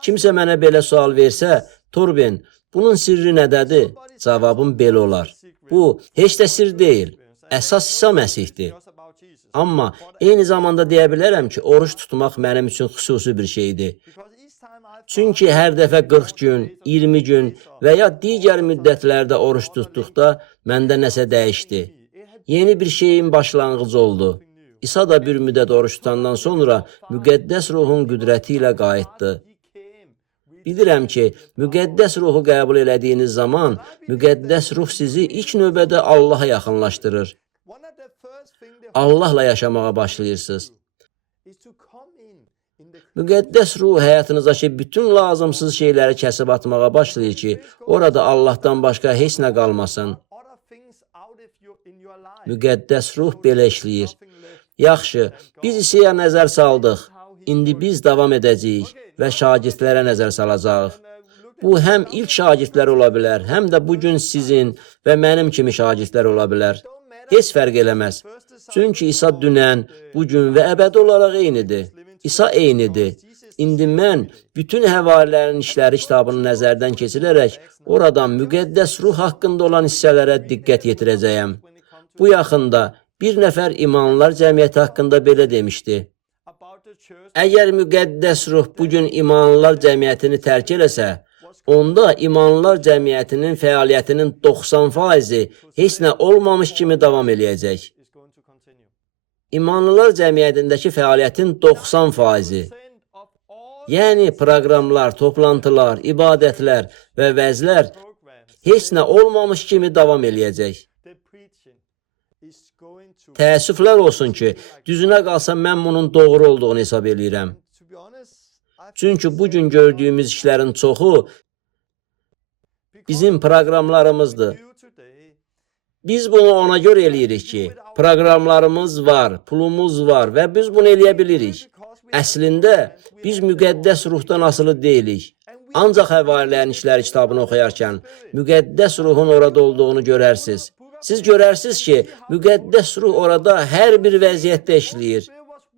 Kimsə mənə belə sual versə, Torben, bunun sirri nədədir? Cavabım belə olar. Bu, heç də sir deyil. Əsas İsa Məsihdir. Amma eyni zamanda deyə bilərəm ki, oruç tutmaq mənim üçün xüsusi bir şeydir. Çünki hər dəfə 40 gün, 20 gün və ya digər müddətlərdə oruç tutduqda məndə nəsə dəyişdi. Yeni bir şeyin başlanğıcı oldu. İsa da bir müddət oruç tutandan sonra müqəddəs ruhun qüdrəti ilə qayıtdı. Bilirəm ki, müqəddəs ruhu qəbul elədiyiniz zaman müqəddəs ruh sizi ilk növbədə Allaha yaxınlaşdırır. Allahla yaşamağa başlayırsınız. Müqəddəs ruh həyatınızdakı bütün lazımsız şeyləri kəsib atmağa başlayır ki, orada Allahdan başqa heç nə qalmasın. Müqəddəs ruh belə işləyir. Yaxşı, biz İsa'ya nəzər saldıq. İndi biz davam edəcəyik və şagirdlərə nəzər salacağıq. Bu, həm ilk şagirdlər ola bilər, həm də bugün sizin və mənim kimi şagirdlər ola bilər. Heç fərq eləməz. Çünki İsa dünən, bugün və əbədi olaraq eynidir. İsa eynidir. İndi mən bütün həvarilərin işləri kitabını nəzərdən keçirərək oradan müqəddəs ruh haqqında olan hissələrə diqqət yetirəcəyəm. Bu yaxında bir nəfər imanlılar cəmiyyəti haqqında belə demişdi. Əgər müqəddəs ruh bugün imanlılar cəmiyyətini tərk eləsə, onda imanlılar cəmiyyətinin fəaliyyətinin 90% heç nə olmamış kimi davam eləyəcək. İmanlılar cəmiyyətindəki fəaliyyətin 90%, yəni proqramlar, toplantılar, ibadətlər və vəzlər heç nə olmamış kimi davam eləyəcək. Təəssüflər olsun ki, düzünə qalsa mən bunun doğru olduğunu hesab eləyirəm. Çünki bugün gördüyümüz işlərin çoxu bizim proqramlarımızdır. Biz bunu ona görə eləyirik ki, proqramlarımız var, pulumuz var və biz bunu eləyə bilirik. Əslində, biz müqəddəs ruhdan asılı deyilik. Ancaq həvarilərin işləri kitabını oxuyarkən müqəddəs ruhun orada olduğunu görərsiniz. Siz görərsiniz ki, müqəddəs ruh orada hər bir vəziyyətdə işləyir.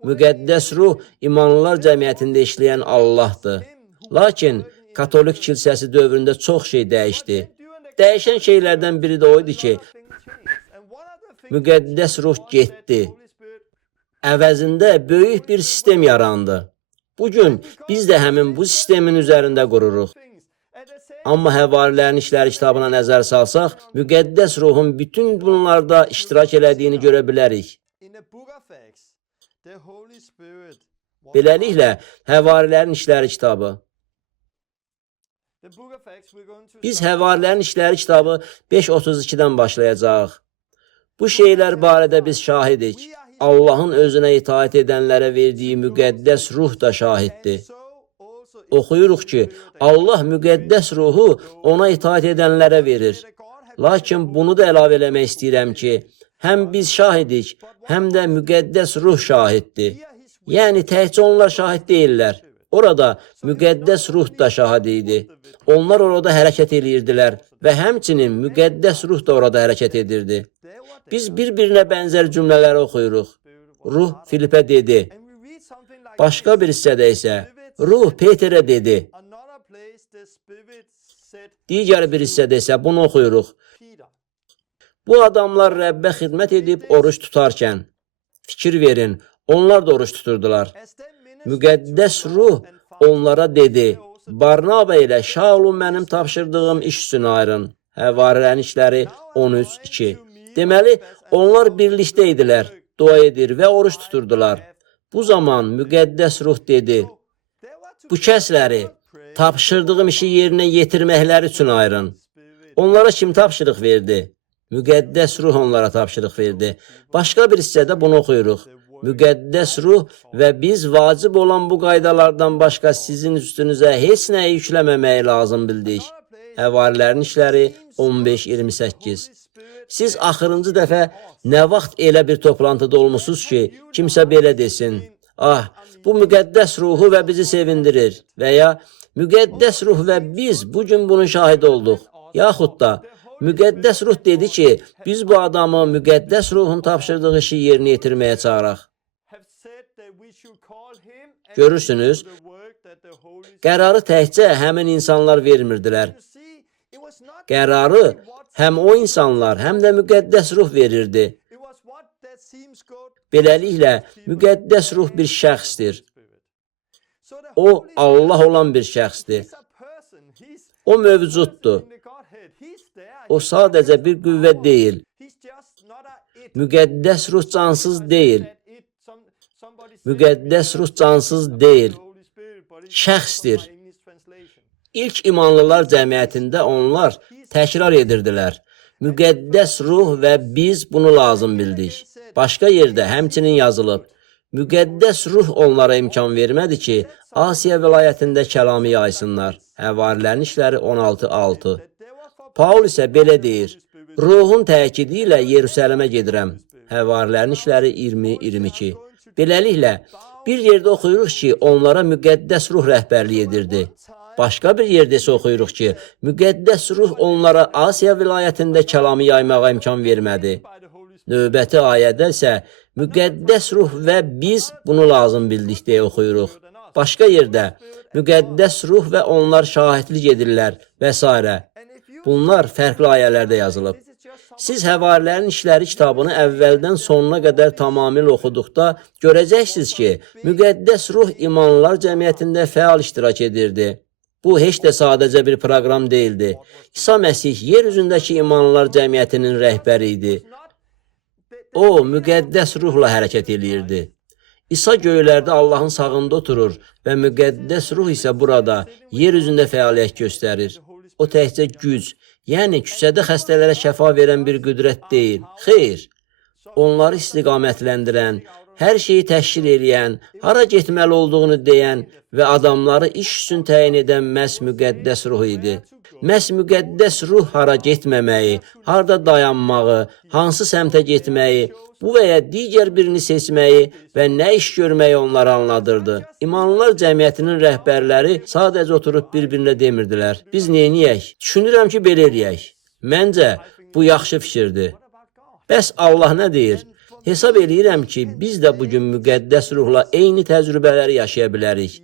Müqəddəs ruh imanlılar cəmiyyətində işləyən Allahdır. Lakin Katolik kilsəsi dövründə çox şey dəyişdi. Dəyişən şeylərdən biri də o idi ki, müqəddəs ruh getdi. əvəzində böyük bir sistem yarandı. Bugün biz də həmin bu sistemin üzərində qururuq. Amma Həvarilərin İşləri kitabına nəzər salsaq, müqəddəs ruhun bütün bunlarda iştirak elədiyini görə bilərik. Beləliklə, Həvarilərin İşləri kitabı. Biz Həvarilərin İşləri kitabı 5:32-dən başlayacağıq. Bu şeylər barədə biz şahidik. Allahın özünə itaat edənlərə verdiyi müqəddəs ruh da şahiddir. Oxuyuruq ki, Allah müqəddəs ruhu ona itaat edənlərə verir. Lakin bunu da əlavə eləmək istəyirəm ki, həm biz şahidik, həm də müqəddəs ruh şahiddir. Yəni, təkcə onlar şahid deyirlər. Orada müqəddəs ruh da şahid idi. Onlar orada hərəkət edirdilər və həmçinin müqəddəs ruh da orada hərəkət edirdi. Biz bir-birinə bənzər cümlələri oxuyuruq. Ruh Filipə dedi. Başqa bir hissədə isə ruh Peterə dedi. Digər bir hissədə isə bunu oxuyuruq. Bu adamlar Rəbbə xidmət edib oruç tutarkən, fikir verin, onlar da oruç tuturdular. Müqəddəs ruh onlara dedi, Barnaba ilə Şaulun mənim tapşırdığım iş üçün ayırın. Həvarilərin İşləri 13:2. Deməli, onlar birlikdə idilər, dua edir və oruç tuturdular. Bu zaman müqəddəs ruh dedi, bu kəsləri tapşırdığım işi yerinə yetirməkləri üçün ayırın. Onlara kim tapşırıq verdi? Müqəddəs ruh onlara tapşırıq verdi. Başqa bir hissədə bunu oxuyuruq. Müqəddəs ruh və biz vacib olan bu qaydalardan başqa sizin üstünüzə heç nəyi yükləməməyi lazım bildik. Həvarilərin İşləri 15:28. Siz axırıncı dəfə nə vaxt elə bir toplantıda olmusunuz ki, kimsə belə desin, ah, bu müqəddəs ruhu və bizi sevindirir və ya müqəddəs ruh və biz bugün bunun şahidi olduq. Yaxud da müqəddəs ruh dedi ki, biz bu adamı müqəddəs ruhun tapşırdığı işi yerinə yetirməyə çağıraq. Görürsünüz, qərarı təkcə həmin insanlar vermirdilər. Qərarı həm o insanlar, həm də müqəddəs ruh verirdi. Beləliklə, müqəddəs ruh bir şəxsdir. O, Allah olan bir şəxsdir. O mövcuddur. O sadəcə bir qüvvə deyil. Müqəddəs ruh cansız deyil. Müqəddəs ruh cansız deyil. Şəxsdir. İlk imanlılar cəmiyyətində onlar təkrar edirdilər. Müqəddəs ruh və biz bunu lazım bildik. Başqa yerdə həmçinin yazılıb. Müqəddəs ruh onlara imkan vermədi ki, Asiya vilayətində kəlamı yaysınlar. Həvarilərin İşləri 16:6. Paul isə belə deyir, ruhun təkidi ilə Yerusəlimə gedirəm. Həvarilərin İşləri 20:22. Beləliklə, bir yerdə oxuyuruq ki, onlara müqəddəs ruh rəhbərlik edirdi. Başqa bir yerdə isə oxuyuruq ki, müqəddəs ruh onlara Asiya vilayətində kəlamı yaymağa imkan vermədi. Növbəti ayədə isə müqəddəs ruh və biz bunu lazım bildik deyə oxuyuruq. Başqa yerdə müqəddəs ruh və onlar şahidlik edirlər və s. Bunlar fərqli ayələrdə yazılıb. Siz Həvarilərin İşləri kitabını əvvəldən sonuna qədər tamamilə oxuduqda görəcəksiniz ki, müqəddəs ruh imanlılar cəmiyyətində fəal iştirak edirdi. Bu, heç də sadəcə bir proqram deyildi. İsa Məsih yer üzündəki imanlılar cəmiyyətinin rəhbəri idi. O, müqəddəs ruhla hərəkət eləyirdi. İsa göylərdə Allahın sağında oturur və müqəddəs ruh isə burada, yer üzündə fəaliyyət göstərir. O təkcə güc, yəni küçədə xəstələrə şəfa verən bir qüdrət deyil. Xeyr, onları istiqamətləndirən, hər şeyi təşkil edən, hara getməli olduğunu deyən və adamları iş üçün təyin edən məhz müqəddəs ruh idi. Məhz müqəddəs ruh hara getməməyi, harda dayanmağı, hansı səmtə getməyi, bu və ya digər birini seçməyi və nə iş görməyi onlara anladırdı. İmanlılar cəmiyyətinin rəhbərləri sadəcə oturub bir-birinə demirdilər. Biz neyniyək? Düşünürəm ki, belə eləyək. Məncə, bu yaxşı fikirdir. Bəs Allah nə deyir? Hesab eləyirəm ki, biz də bugün müqəddəs ruhla eyni təcrübələri yaşaya bilərik.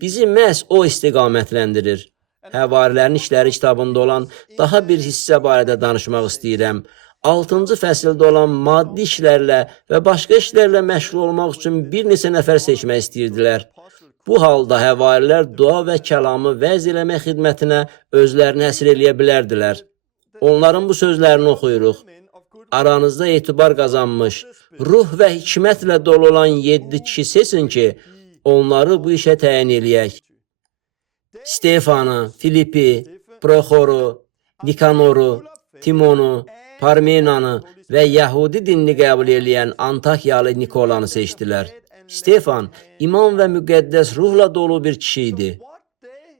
Bizi məhz o istiqamətləndirir. Həvarilərin İşləri kitabında olan daha bir hissə barədə danışmaq istəyirəm. 6-cı fəsildə olan maddi işlərlə və başqa işlərlə məşğul olmaq üçün bir neçə nəfər seçmək istəyirdilər. Bu halda həvarilər dua və kəlamı vəz eləmək xidmətinə özlərini həsr eləyə bilərdilər. Onların bu sözlərini oxuyuruq. Aranızda etibar qazanmış, ruh və hikmətlə dolu olan 7 kişi seçin ki, onları bu işə təyin eləyək. Stefanı, Filipi, Proxoru, Nikanoru, Timonu, Parmenanı və Yahudi dinini qəbul eləyən Antakyalı Nikolanı seçdilər. Stefan, iman və müqəddəs ruhla dolu bir kişi idi.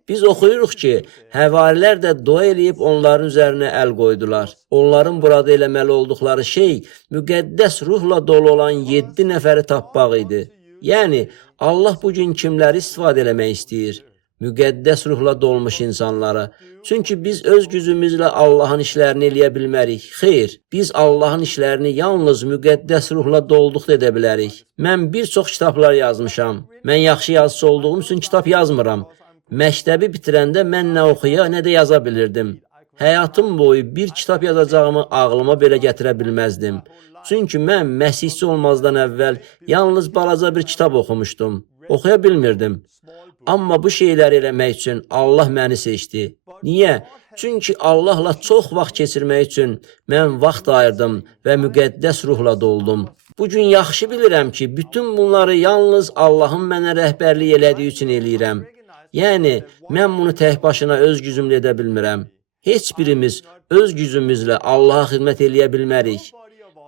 Biz oxuyuruq ki, həvarilər də dua eləyib onların üzərinə əl qoydular. Onların burada eləməli olduqları şey, müqəddəs ruhla dolu olan 7 nəfəri tapmaq idi. Yəni, Allah bugün kimləri istifadə eləmək istəyir? Müqəddəs ruhla dolmuş insanları. Çünki biz öz gücümüzlə Allahın işlərini eləyə bilmərik. Xeyr, biz Allahın işlərini yalnız müqəddəs ruhla dolduqda edə bilərik. Mən bir çox kitablar yazmışam. Mən yaxşı yazıcı olduğum üçün kitab yazmıram. Məktəbi bitirəndə mən nə oxuya, nə də yaza bilirdim. Həyatım boyu bir kitab yazacağımı ağlıma belə gətirə bilməzdim. Çünki mən məsihçi olmazdan əvvəl yalnız balaca bir kitab oxumuşdum. Oxuya bilmirdim. Amma bu şeyləri eləmək üçün Allah məni seçdi. Niyə? Çünki Allahla çox vaxt keçirmək üçün mən vaxt ayırdım və müqəddəs ruhla doldum. Bugün yaxşı bilirəm ki, bütün bunları yalnız Allahın mənə rəhbərlik elədiyi üçün eləyirəm. Yəni, mən bunu tək başına öz gücümlə edə bilmirəm. Heç birimiz öz gücümüzlə Allaha xidmət eləyə bilmərik.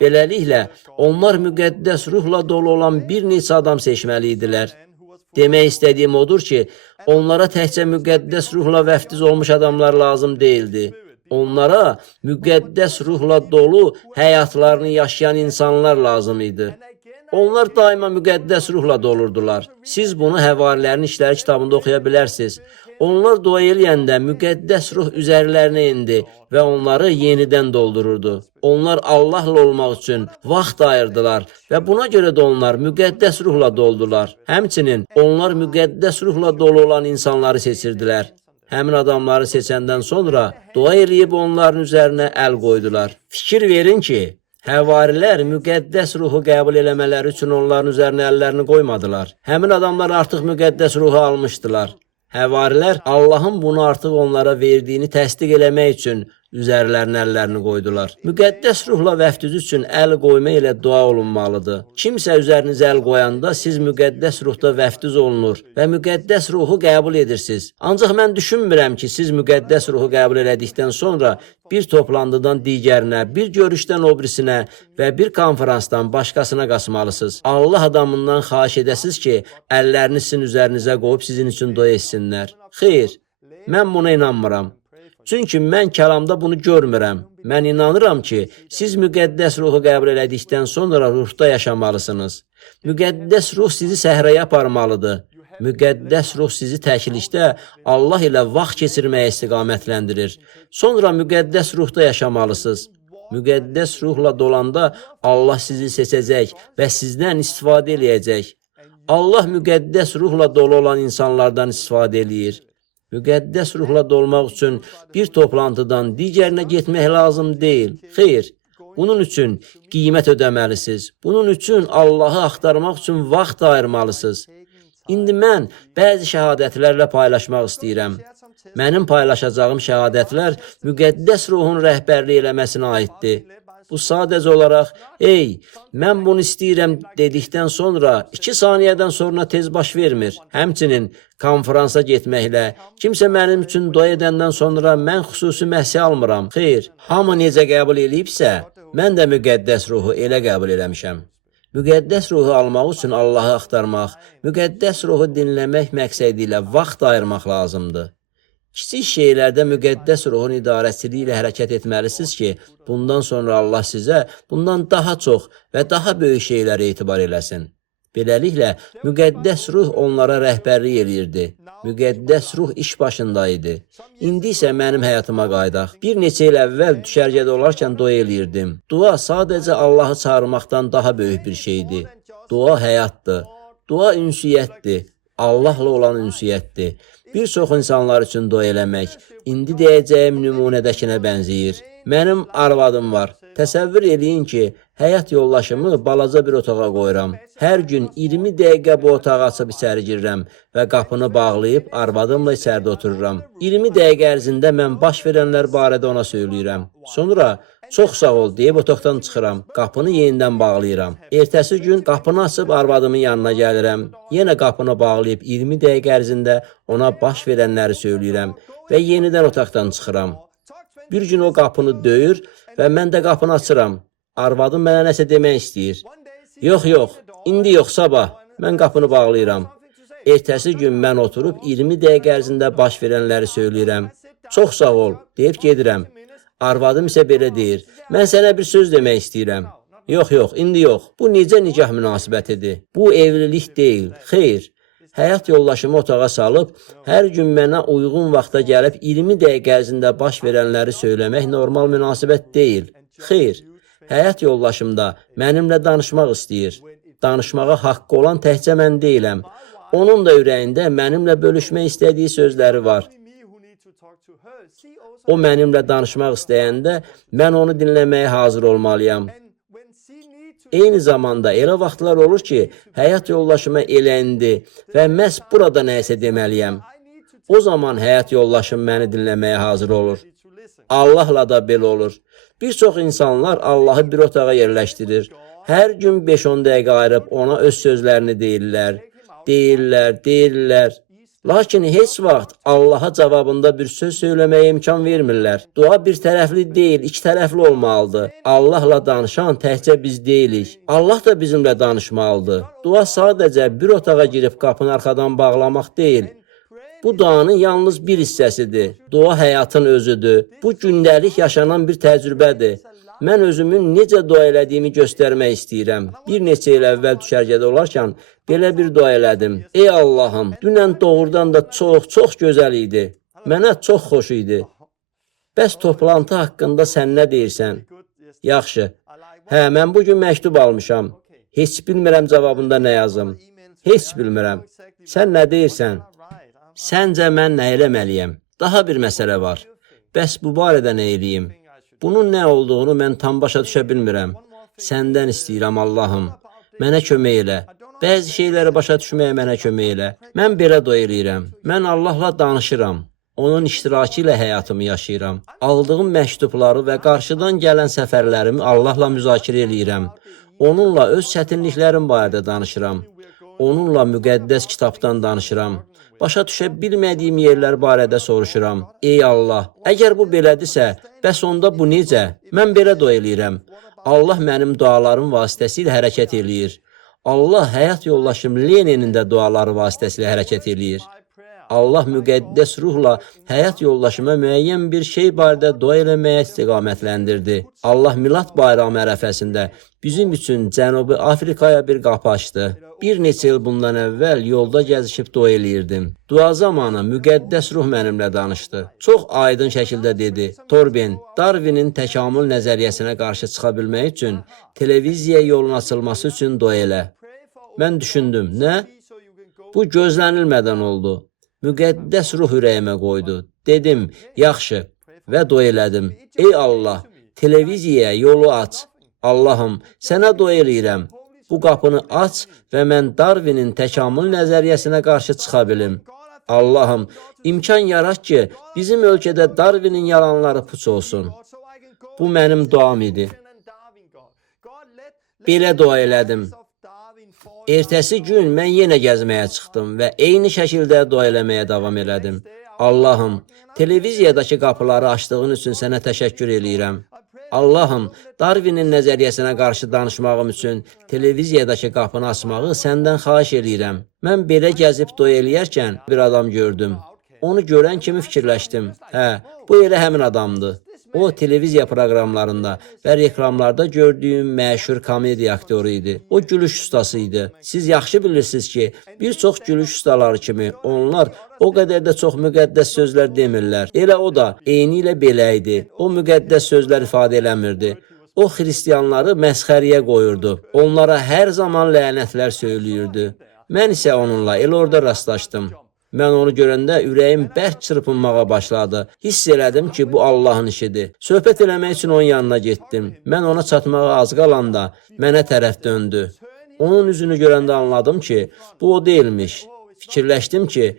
Beləliklə, onlar müqəddəs ruhla dolu olan bir neçə adam seçməli idilər. Demək istədiyim odur ki, onlara təkcə müqəddəs ruhla vəftiz olmuş adamlar lazım deyildi. Onlara müqəddəs ruhla dolu həyatlarını yaşayan insanlar lazım idi. Onlar daima müqəddəs ruhla dolurdular. Siz bunu Həvarilərin İşləri kitabında oxuya bilərsiniz. Onlar dua eləyəndə müqəddəs ruh üzərlərinə indi və onları yenidən doldururdu. Onlar Allahla olmaq üçün vaxt ayırdılar və buna görə də onlar müqəddəs ruhla doldular. Həmçinin onlar müqəddəs ruhla dolu olan insanları seçirdilər. Həmin adamları seçəndən sonra dua eləyib onların üzərinə əl qoydular. Fikir verin ki, Həvarilər müqəddəs ruhu qəbul eləmələri üçün onların üzərinə əllərini qoymadılar. Həmin adamlar artıq müqəddəs ruhu almışdılar. Həvarilər Allahın bunu artıq onlara verdiyini təsdiq eləmək üçün üzərlərinə əllərini qoydular. Müqəddəs ruhla vəftiz üçün əl qoyma ilə dua olunmalıdır. Kimsə üzərinizə əl qoyanda siz müqəddəs ruhda vəftiz olunur və müqəddəs ruhu qəbul edirsiniz. Ancaq mən düşünmürəm ki, siz müqəddəs ruhu qəbul elədikdən sonra bir toplantıdan digərinə, bir görüşdən o birisinə və bir konferansdan başqasına qaçmalısınız. Allah adamından xahiş edəsiniz ki, əllərini sizin üzərinizə qoyub sizin üçün dua etsinlər. Xeyr, mən buna inanmıram. Çünki mən kəlamda bunu görmürəm. Mən inanıram ki, siz müqəddəs ruhu qəbul elədikdən sonra ruhda yaşamalısınız. Müqəddəs ruh sizi səhraya aparmalıdır. Müqəddəs ruh sizi təklikdə Allah ilə vaxt keçirməyə istiqamətləndirir. Sonra müqəddəs ruhda yaşamalısınız. Müqəddəs ruhla dolanda Allah sizi seçəcək və sizdən istifadə eləyəcək. Allah müqəddəs ruhla dolu olan insanlardan istifadə eləyir. Müqəddəs ruhla dolmaq üçün bir toplantıdan digərinə getmək lazım deyil. Xeyr, bunun üçün qiymət ödəməlisiniz. Bunun üçün Allahı axtarmaq üçün vaxt ayırmalısınız. İndi mən bəzi şəhadətlərlə paylaşmaq istəyirəm. Mənim paylaşacağım şəhadətlər müqəddəs ruhun rəhbərlik eləməsinə aiddir. Bu sadəcə olaraq, mən bunu istəyirəm dedikdən sonra 2 saniyədən sonra tez baş vermir. Həmçinin konferansa getməklə, kimsə mənim üçün dua edəndən sonra mən xüsusi məhsi almıram. Xeyr, hamı necə qəbul eləyibsə, mən də müqəddəs ruhu elə qəbul eləmişəm. Müqəddəs ruhu almaq üçün Allahı axtarmaq, müqəddəs ruhu dinləmək məqsədi ilə vaxt ayırmaq lazımdır. Kiçik şeylərdə müqəddəs ruhun idarəçiliyi ilə hərəkət etməlisiniz ki, bundan sonra Allah sizə bundan daha çox və daha böyük şeylərə etibar eləsin. Beləliklə, müqəddəs ruh onlara rəhbərlik eləyirdi. Müqəddəs ruh iş başında idi. İndi isə mənim həyatıma qaydaq. Bir neçə il əvvəl düşərgədə olarkən dua eləyirdim. Dua sadəcə Allahı çağırmaqdan daha böyük bir şeydir. Dua həyatdır. Dua ünsiyyətdir. Allahla olan ünsiyyətdir. Bir çox insanlar üçün dua eləmək, indi deyəcəyim nümunədəkinə bənzəyir. Mənim arvadım var. Təsəvvür eləyin ki, həyat yoldaşımı balaca bir otağa qoyuram. Hər gün 20 dəqiqə bu otağı açıb içəri girirəm və qapını bağlayıb arvadımla içəridə otururam. 20 dəqiqə ərzində mən baş verənlər barədə ona söyləyirəm. Sonra çox sağ ol deyib otaqdan çıxıram. Qapını yenidən bağlayıram. Ertəsi gün qapını açıb arvadımın yanına gəlirəm. Yenə qapını bağlayıb 20 dəqiqə ərzində ona baş verənləri söyləyirəm və yenidən otaqdan çıxıram. Bir gün o qapını döyür və mən də qapını açıram. Arvadım mənə nəsə demək istəyir. Yox, indi yox, sabah. Mən qapını bağlayıram. Ertəsi gün mən oturub 20 dəqiqə ərzində baş verənləri söyləyirəm. Çox sağ ol deyib gedirəm. Arvadım isə belə deyir. Mən sənə bir söz demək istəyirəm. Yox, indi yox. Bu necə nikah münasibətidir? Bu evlilik deyil. Xeyr. Həyat yoldaşımı otağa salıb, hər gün mənə uyğun vaxta gəlib 20 dəqiqə ərzində baş verənləri söyləmək normal münasibət deyil. Xeyr, həyat yoldaşım da mənimlə danışmaq istəyir. Danışmağa haqqı olan təkcə mən deyiləm. Onun da ürəyində mənimlə bölüşmək istədiyi sözləri var. O mənimlə danışmaq istəyəndə mən onu dinləməyə hazır olmalıyam. Eyni zamanda elə vaxtlar olur ki, həyat yoldaşıma eləndi və məhz burada nəyisə deməliyəm. O zaman həyat yoldaşım məni dinləməyə hazır olur. Allahla da belə olur. Bir çox insanlar Allahı bir otağa yerləşdirir. Hər gün 5-10 dəqiqə ayırıb ona öz sözlərini deyirlər. Lakin heç vaxt Allaha cavabında bir söz söyləməyə imkan vermirlər. Dua bir tərəfli deyil, iki tərəfli olmalıdır. Allahla danışan təkcə biz deyilik. Allah da bizimlə danışmalıdır. Dua sadəcə bir otağa girib qapını arxadan bağlamaq deyil. Bu duanın yalnız bir hissəsidir. Dua həyatın özüdür. Bu gündəlik yaşanan bir təcrübədir. Mən özümün necə dua elədiyimi göstərmək istəyirəm. Bir neçə il əvvəl düşərgədə olarkən belə bir dua elədim. Ey Allahım, dünən doğrudan da çox gözəl idi. Mənə çox xoş idi. Bəs toplantı haqqında sən nə deyirsən? Yaxşı. Mən bugün məktub almışam. Heç bilmirəm cavabında nə yazım. Heç bilmirəm. Sən nə deyirsən? Səncə mən nə eləməliyəm? Daha bir məsələ var. Bəs bu barədə nə eləyim? Bunun nə olduğunu mən tam başa düşə bilmirəm. Səndən istəyirəm Allahım. Mənə kömək elə. Bəzi şeyləri başa düşməyə mənə kömək elə. Mən belə dua eləyirəm. Mən Allahla danışıram. Onun iştirakı ilə həyatımı yaşayıram. Aldığım məktubları və qarşıdan gələn səfərlərimi Allahla müzakirə eləyirəm. Onunla öz çətinliklərim barədə danışıram. Onunla müqəddəs kitabdan danışıram. Başa düşə bilmədiyim yerlər barədə soruşuram. Ey Allah, əgər bu belədirsə, bəs onda bu necə? Mən belə dua eləyirəm. Allah mənim dualarım vasitəsilə hərəkət eləyir. Allah həyat yoldaşım Leninin də duaları vasitəsilə hərəkət eləyir. Allah müqəddəs ruhla həyat yoldaşıma müəyyən bir şey barədə dua eləməyə istiqamətləndirdi. Allah Milad bayramı ərəfəsində bizim üçün Cənubi Afrikaya bir qapı açdı. Bir neçə il bundan əvvəl yolda gəzişib dua eləyirdim. Dua zamanı müqəddəs ruh mənimlə danışdı. Çox aydın şəkildə dedi. Torben, Darwinin təkamül nəzəriyyəsinə qarşı çıxa bilmək üçün televiziya yolun açılması üçün dua elə. Mən düşündüm, nə? Bu gözlənilmədən oldu. Müqəddəs ruh ürəyimə qoydu. Dedim, yaxşı və dua elədim. Ey Allah, televiziyaya yolu aç. Allahım, sənə dua eləyirəm. Bu qapını aç və mən Darwinin təkamül nəzəriyyəsinə qarşı çıxa bilim. Allahım, imkan yarat ki, bizim ölkədə Darwinin yalanları puç olsun. Bu mənim duam idi. Belə dua elədim. Ertəsi gün mən yenə gəzməyə çıxdım və eyni şəkildə dua eləməyə davam elədim. Allahım, televiziyadakı qapıları açdığın üçün sənə təşəkkür eləyirəm. Allahım, Darwinin nəzəriyyəsinə qarşı danışmağım üçün televiziyadakı qapını açmağı səndən xahiş eləyirəm. Mən belə gəzib dua eləyərkən bir adam gördüm. Onu görən kimi fikirləşdim. Bu elə həmin adamdır. O, televiziya proqramlarında və reklamlarda gördüyüm məşhur komediya aktyoru idi. O, gülüş ustası idi. Siz yaxşı bilirsiniz ki, bir çox gülüş ustaları kimi onlar o qədər də çox müqəddəs sözlər demirlər. Elə o da eyni ilə belə idi. O, müqəddəs sözlər ifadə eləmirdi. O, xristiyanları məsxəriyə qoyurdu. Onlara hər zaman lənətlər söyləyirdi. Mən isə onunla elə orada rastlaşdım. Mən onu görəndə ürəyim bərk çırpınmağa başladı. Hiss elədim ki, bu Allahın işidir. Söhbət eləmək üçün onun yanına getdim. Mən ona çatmağa az qalanda mənə tərəf döndü. Onun üzünü görəndə anladım ki, bu o deyilmiş. Fikirləşdim ki,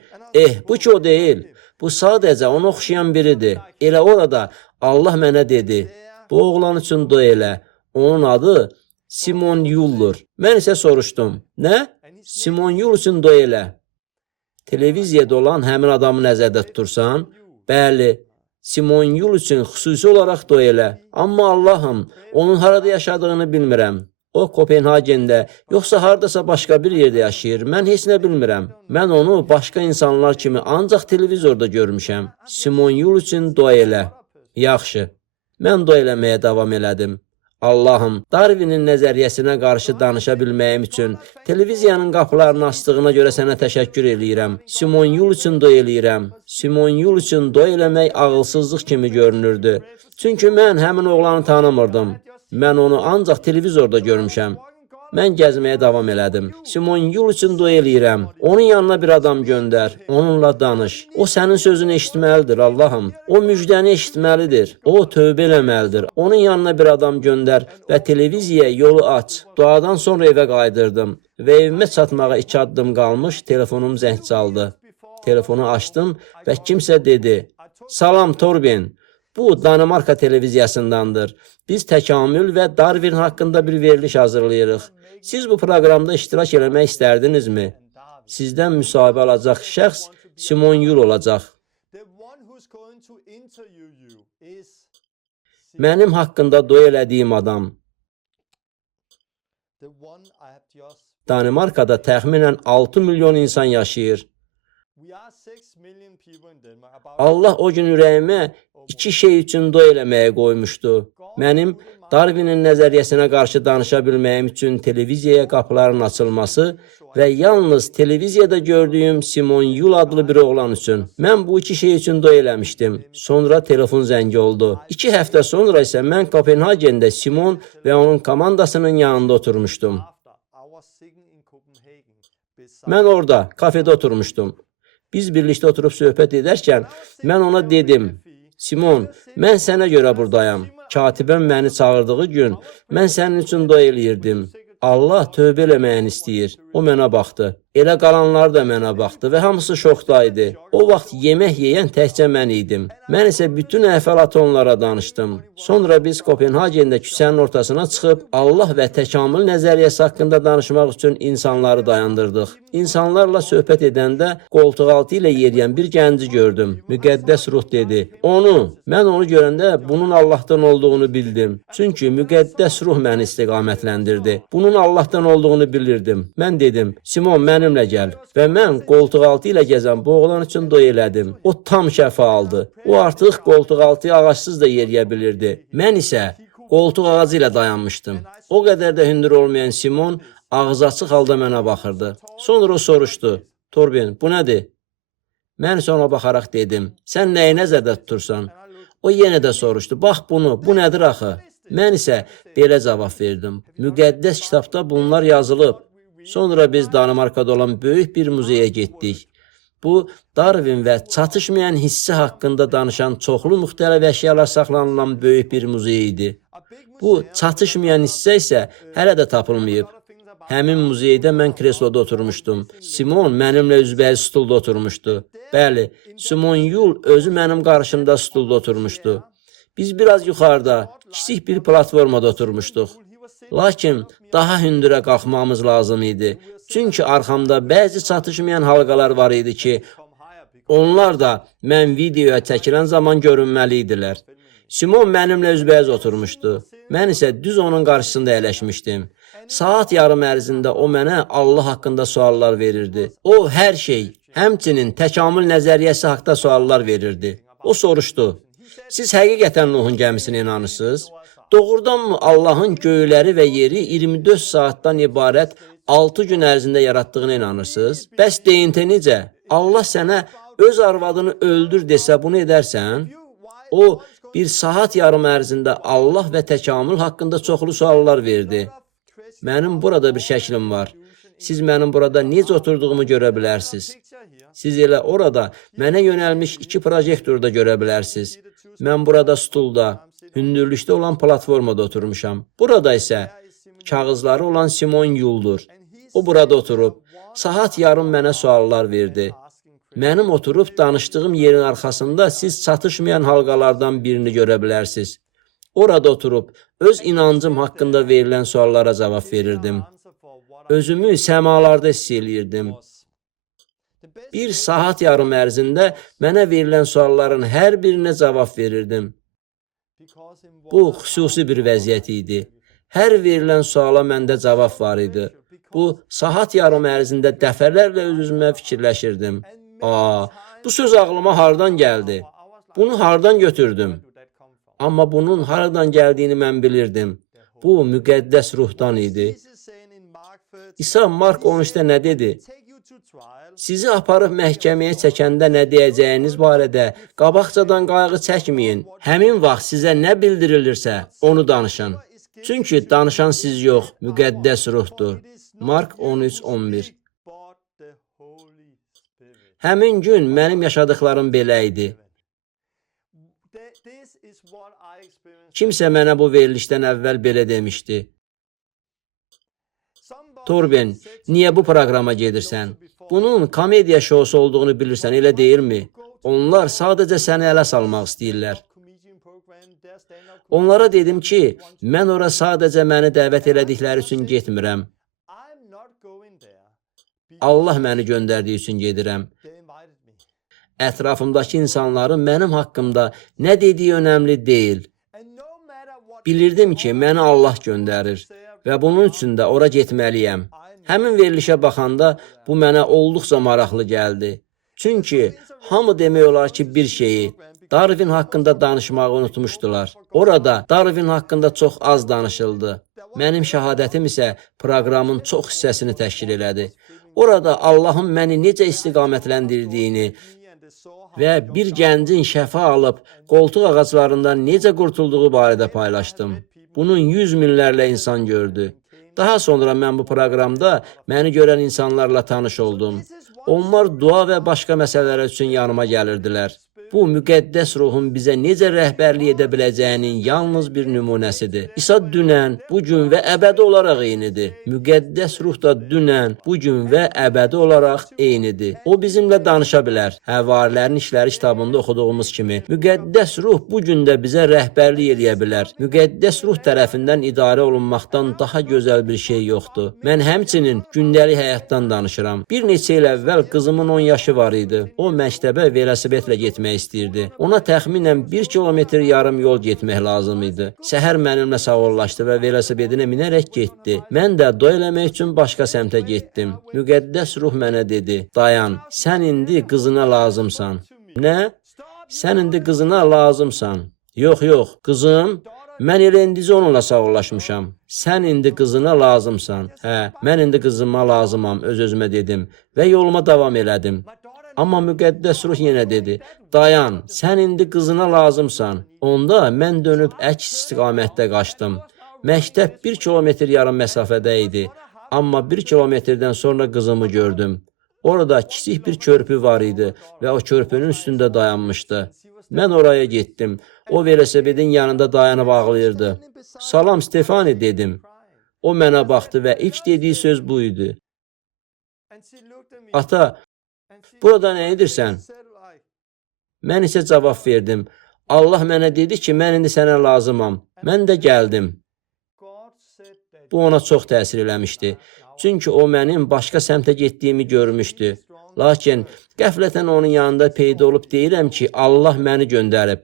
bu ki o deyil. Bu sadəcə ona oxşayan biridir. Elə orada Allah mənə dedi, bu oğlan üçün dua elə. Onun adı Simon Yul'dur. Mən isə soruşdum, nə? Simon Yul üçün dua elə. Televiziyada olan həmin adamı nəzərdə tutursan, bəli, Simon Yul üçün xüsusi olaraq dua elə. Amma Allahım, onun harada yaşadığını bilmirəm. O Kopenhagendə, yoxsa hardasa başqa bir yerdə yaşayır. Mən heç nə bilmirəm. Mən onu başqa insanlar kimi ancaq televizorda görmüşəm. Simon Yul üçün dua elə. Yaxşı, mən dua eləməyə davam elədim. Allahım, Darwinin nəzəriyyəsinə qarşı danışa bilməyim üçün televiziyanın qapılarını açdığına görə sənə təşəkkür eləyirəm. Simon Yul üçün dua eləyirəm. Simon Yul üçün dua eləmək ağılsızlıq kimi görünürdü. Çünki mən həmin oğlanı tanımırdım. Mən onu ancaq televizorda görmüşəm. Mən gəzməyə davam elədim. Simon Yul üçün dua eləyirəm. Onun yanına bir adam göndər. Onunla danış. O sənin sözünü eşitməlidir, Allahım. O müjdəni eşitməlidir. O tövbə eləməlidir. Onun yanına bir adam göndər və televiziyaya yolu aç. Duadan sonra evə qaydırdım. Və evimə çatmağa 2 addım qalmış telefonum zəng çaldı. Telefonu açdım və kimsə dedi, salam Torben. Bu Danimarka televiziyasındandır. Biz təkamül və Darwin haqqında bir veriliş hazırlayırıq. Siz bu proqramda iştirak eləmək istərdinizmi? Sizdən müsahibə alacaq şəxs Simon Yul olacaq. Mənim haqqında dua elədiyim adam. Danimarkada təxminən 6 milyon insan yaşayır. Allah o gün ürəyimə 2 şey üçün dua eləməyə qoymuşdu. Mənim Darwinin nəzəriyyəsinə qarşı danışa bilməyim üçün televiziyaya qapıların açılması və yalnız televiziyada gördüyüm Simon Yul adlı bir oğlan üçün. Mən bu 2 şey üçün dua eləmişdim. Sonra telefon zəngi oldu. 2 həftə sonra isə mən Kopenhagendə Simon və onun komandasının yanında oturmuşdum. Mən orada, kafedə oturmuşdum. Biz birlikdə oturub söhbət edərkən mən ona dedim, Simon, mən sənə görə buradayam. Katibəm məni çağırdığı gün mən sənin üçün dua eləyirdim. Allah tövbə eləməyəni istəyir. O mənə baxdı. Elə qalanlar da mənə baxdı və hamısı şokda idi. O vaxt yemək yeyən təkcə mən idim. Mən isə bütün əhvalatı onlara danışdım. Sonra biz Kopenhagendə küçənin ortasına çıxıb Allah və təkamül nəzəriyyəsi haqqında danışmaq üçün insanları dayandırdıq. İnsanlarla söhbət edəndə qoltuq altı ilə yeriyən bir gənci gördüm. Müqəddəs ruh dedi. Mən onu görəndə bunun Allahdan olduğunu bildim. Çünki müqəddəs ruh məni istiqamətləndirdi. Bunun Allahdan olduğunu bilirdim. Mən dedim, Simon mənimlə gəl. Və mən qoltuq altı ilə gəzən bu oğlan üçün dua elədim. O tam şəfa aldı. O artıq qoltuq altı ağacsız da yeriyə bilirdi. Mən isə qoltuq ağacı ilə dayanmışdım. O qədər də hündür olmayan Simon ağzı açıq halda mənə baxırdı. Sonra o soruşdu, Torben, bu nədir? Mən isə ona baxaraq dedim, sən nəyi nəzərdə tutursan? O yenə də soruşdu, bax bunu, bu nədir axı? Mən isə belə cavab verdim. Müqəddəs kitabda bunlar yazılıb. Sonra biz Danimarkada olan böyük bir muzeyə getdik. Bu, Darwin və çatışmayan hissi haqqında danışan çoxlu müxtəlif əşyalar saxlanılan böyük bir muzey idi. Bu, çatışmayan hissə isə hələ də tapılmayıb. Həmin muzeydə mən kresloda oturmuşdum. Simon mənimlə üzbəyiz stulda oturmuşdu. Bəli, Simon Yul özü mənim qarşımda stulda oturmuşdu. Biz biraz yuxarıda, kiçik bir platformada oturmuşduq. Lakin daha hündürə qalxmamız lazım idi. Çünki arxamda bəzi çatışmayan halqalar var idi ki, onlar da mən videoya çəkilən zaman görünməli idilər. Simon mənimlə üzbəyiz oturmuşdu. Mən isə düz onun qarşısında əyləşmişdim. Saat yarım ərzində o mənə Allah haqqında suallar verirdi. O hər şey, həmçinin təkamül nəzəriyyəsi haqqında suallar verirdi. O soruşdu, siz həqiqətən Nuhun gəmisinə inanırsınız? Doğrudanmı Allahın göyləri və yeri 24 saatdan ibarət 6 gün ərzində yaratdığına inanırsınız? Bəs deyintə necə? Allah sənə öz arvadını öldür desə bunu edərsən? O, bir saat yarım ərzində Allah və təkamül haqqında çoxlu suallar verdi. Mənim burada bir şəklim var. Siz mənim burada necə oturduğumu görə bilərsiniz. Siz elə orada mənə yönəlmiş 2 projektor da görə bilərsiniz. Mən burada stulda, hündürlükdə olan platformada oturmuşam. Burada isə kağızları olan Simon Yuldur. O burada oturub, saat yarım mənə suallar verdi. Mənim oturub danışdığım yerin arxasında siz çatışmayan halqalardan birini görə bilərsiniz. Orada oturub, öz inancım haqqında verilən suallara cavab verirdim. Özümü səmalarda hiss eləyirdim. Bir saat yarım ərzində mənə verilən sualların hər birinə cavab verirdim. Bu xüsusi bir vəziyyət idi. Hər verilən suala məndə cavab var idi. Bu saat yarım ərzində dəfələrlə öz-özümə fikirləşirdim. Bu söz ağlıma hardan gəldi? Bunu hardan götürdüm? Amma bunun haradan gəldiyini mən bilirdim. Bu müqəddəs ruhdan idi. İsa Mark 13-də nə dedi? Sizi aparıb məhkəməyə çəkəndə nə deyəcəyiniz barədə qabaqcadan qayğı çəkməyin. Həmin vaxt sizə nə bildirilirsə, onu danışın. Çünki danışan siz yox, müqəddəs ruhdur. Mark 13-11. Həmin gün mənim yaşadıqlarım belə idi. Kimsə mənə bu verilişdən əvvəl belə demişdi. Torben, niyə bu proqrama gedirsən? Bunun komediya şousu olduğunu bilirsən, elə deyilmi? Onlar sadəcə səni ələ salmaq istəyirlər. Onlara dedim ki, mən ora sadəcə məni dəvət elədikləri üçün getmirəm. Allah məni göndərdiyi üçün gedirəm. Ətrafımdakı insanların mənim haqqımda nə dediyi önəmli deyil. Bilirdim ki, məni Allah göndərir və bunun üçün də ora getməliyəm. Həmin verilişə baxanda bu mənə olduqca maraqlı gəldi. Çünki hamı demək olar ki, bir şeyi, Darwin haqqında danışmağı unutmuşdular. Orada Darwin haqqında çox az danışıldı. Mənim şəhadətim isə proqramın çox hissəsini təşkil elədi. Orada Allahın məni necə istiqamətləndirdiyini və bir gəncin şəfa alıb qoltuq ağaclarından necə qurtulduğu barədə paylaşdım. Bunun 100 minlərlə insan gördü. Daha sonra mən bu proqramda məni görən insanlarla tanış oldum. Onlar dua və başqa məsələlər üçün yanıma gəlirdilər. Bu, müqəddəs ruhun bizə necə rəhbərlik edə biləcəyinin yalnız bir nümunəsidir. İsa dünən, bugün və əbədi olaraq eynidir. Müqəddəs ruh da dünən, bugün və əbədi olaraq eynidir. O bizimlə danışa bilər. Həvarilərin İşləri kitabında oxuduğumuz kimi, müqəddəs ruh bugün də bizə rəhbərlik edə bilər. Müqəddəs ruh tərəfindən idarə olunmaqdan daha gözəl bir şey yoxdur. Mən həmçinin gündəlik həyatdan danışıram. Bir neçə il əvvəl qızımın 10 yaşı var idi. O məktəbə velosipedlə getmək istəyirdi. Ona təxminən 1 kilometr yarım yol getmək lazım idi. Səhər mənimlə sağollaşdı və velosipedinə minərək getdi. Mən də dua eləmək üçün başqa səmtə getdim. Müqəddəs ruh mənə dedi: "Dayan, sən indi qızına lazımsan." Nə? Sən indi qızına lazımsan. Yox, qızım, mən elə indicə onunla sağollaşmışam. Sən indi qızına lazımsan. Hə, mən indi qızıma lazımam, öz-özümə dedim və yoluma davam elədim. Amma müqəddəs ruh yenə dedi: "Dayan, sən indi qızına lazımsan." Onda mən dönüb əks istiqamətdə qaçdım. Məktəb 1 kilometr yarım məsafədə idi. Amma 1 kilometrdən sonra qızımı gördüm. Orada kiçik bir körpü var idi və o körpünün üstündə dayanmışdı. Mən oraya getdim. O velosipedin yanında dayanıb ağlayırdı. "Salam Stefani," dedim. O mənə baxdı və ilk dediyi söz bu idi: "Ata, burada nə edirsən?" Mən isə cavab verdim: "Allah mənə dedi ki, mən indi sənə lazımam. Mən də gəldim." Bu ona çox təsir eləmişdi. Çünki o mənim başqa səmtə getdiyimi görmüşdü. Lakin qəflətən onun yanında peyda olub deyirəm ki, Allah məni göndərib.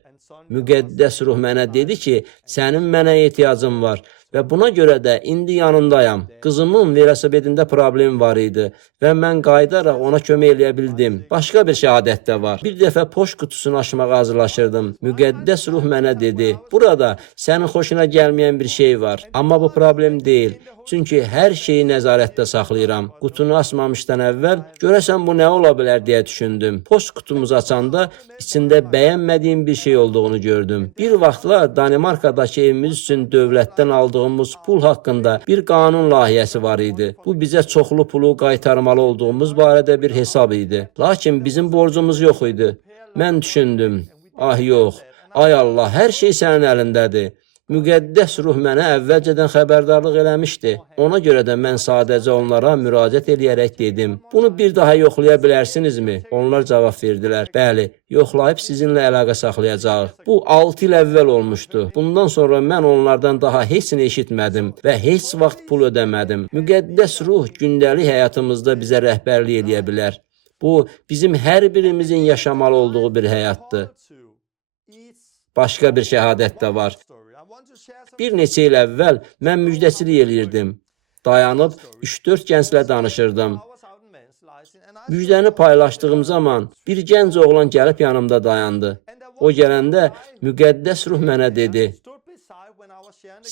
Müqəddəs ruh mənə dedi ki, sənin mənə ehtiyacın var və buna görə də indi yanındayam. Qızımın velosipedində problem var idi və mən qayıdaraq ona kömək eləyə bildim. Başqa bir şəhadət də var. Bir dəfə poçt qutusunu açmağa hazırlaşırdım. Müqəddəs ruh mənə dedi: "Burada sənin xoşuna gəlməyən bir şey var. Amma bu problem deyil. Çünki hər şeyi nəzarətdə saxlayıram. Qutunu açmamışdan əvvəl görəsən bu nə ola bilər deyə düşündüm. Post qutumuzu açanda içində bəyənmədiyim bir şey olduğunu gördüm. Bir vaxtlar Danimarkadakı evimiz üçün dövlətdən aldığımız pul haqqında bir qanun layihəsi var idi. Bu bizə çoxlu pulu qaytarmalı olduğumuz barədə bir hesab idi. Lakin bizim borcumuz yox idi. Mən düşündüm, ah yox, ay Allah, hər şey sənin əlindədir. Müqəddəs ruh mənə əvvəlcədən xəbərdarlıq eləmişdi. Ona görə də mən sadəcə onlara müraciət eləyərək dedim. Bunu bir daha yoxlaya bilərsinizmi? Onlar cavab verdilər. Bəli, yoxlayıb sizinlə əlaqə saxlayacağıq. Bu 6 il əvvəl olmuşdu. Bundan sonra mən onlardan daha heç nə eşitmədim və heç vaxt pul ödəmədim. Müqəddəs ruh gündəlik həyatımızda bizə rəhbərlik eləyə bilər. Bu, bizim hər birimizin yaşamalı olduğu bir həyatdır. Başqa bir şəhadət də var. Bir neçə il əvvəl mən müjdəçilik eləyirdim. Dayanıb 3-4 gənclə danışırdım. Müjdəni paylaşdığım zaman bir gənc oğlan gəlib yanımda dayandı. O gələndə müqəddəs ruh mənə dedi: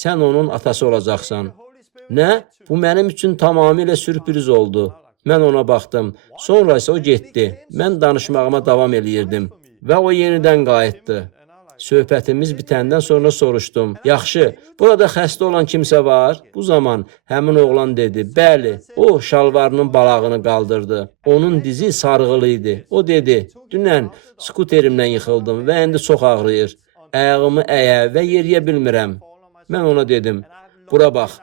"Sən onun atası olacaqsan." Nə? Bu mənim üçün tamamilə sürpriz oldu. Mən ona baxdım. Sonra isə o getdi. Mən danışmağıma davam eləyirdim və o yenidən qayıtdı. Söhbətimiz bitəndən sonra soruşdum. Yaxşı, burada xəstə olan kimsə var? Bu zaman həmin oğlan dedi. Bəli, o şalvarının balağını qaldırdı. Onun dizi sarğılı idi. O dedi, dünən skuterimdən yıxıldım və indi çox ağrıyır. Ayağımı əyə və yeriyə bilmirəm. Mən ona dedim, bura bax.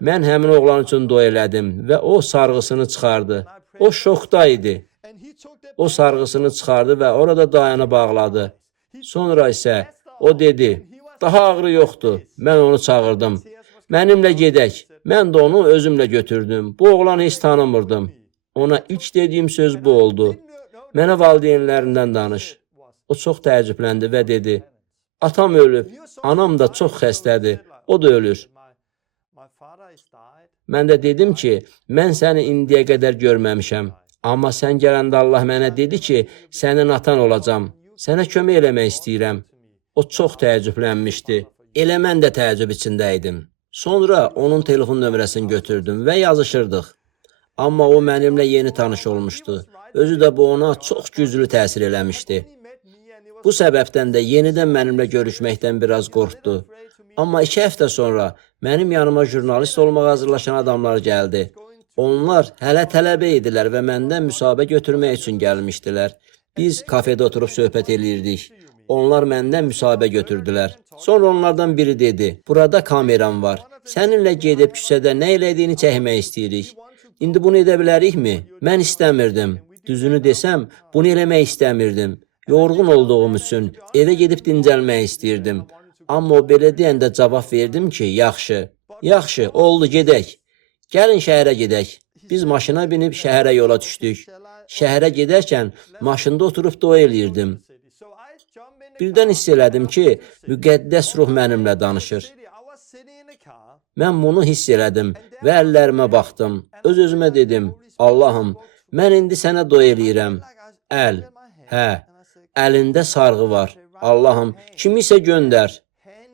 Mən həmin oğlan üçün dua elədim və o sarğısını çıxardı. O şokda idi. O sarğısını çıxardı və orada dayanıb bağladı. Sonra isə o dedi, daha ağrı yoxdur. Mən onu çağırdım. Mənimlə gedək. Mən də onu özümlə götürdüm. Bu oğlanı heç tanımırdım. Ona ilk dediyim söz bu oldu. Mənə valideynlərindən danış. O çox təəccübləndi və dedi, atam ölüb, anam da çox xəstədir. O da ölür. Mən də dedim ki, mən səni indiyə qədər görməmişəm. Amma sən gələndə Allah mənə dedi ki, sənin atan olacam. Sənə kömək eləmək istəyirəm. O çox təəccüblənmişdi. Elə mən də təəccüb içində idim. Sonra onun telefon nömrəsini götürdüm və yazışırdıq. Amma o mənimlə yeni tanış olmuşdu. Özü də bu ona çox güclü təsir eləmişdi. Bu səbəbdən də yenidən mənimlə görüşməkdən biraz qorxdu. Amma 2 həftə sonra mənim yanıma jurnalist olmağa hazırlaşan adamlar gəldi. Onlar hələ tələbə idilər və məndən müsahibə götürmək üçün gəlmişdilər. Biz kafedə oturub söhbət eləyirdik. Onlar məndən müsahibə götürdülər. Sonra onlardan biri dedi, burada kameram var. Səninlə gedib küçədə nə elədiyini çəkmək istəyirik. İndi bunu edə bilərikmi? Mən istəmirdim. Düzünü desəm, bunu eləmək istəmirdim. Yorğun olduğum üçün evə gedib dincəlmək istəyirdim. Amma o belə deyəndə cavab verdim ki, yaxşı. Yaxşı, oldu, gedək. Gəlin şəhərə gedək. Biz maşına binib şəhərə yola düşdük. Şəhərə gedərkən maşında oturub dua eləyirdim. Birdən hiss elədim ki, müqəddəs ruh mənimlə danışır. Mən bunu hiss elədim və əllərimə baxdım. Öz-özümə dedim, Allahım, mən indi sənə dua eləyirəm. Əl, hə, əlində sarğı var. Allahım, kimisə göndər.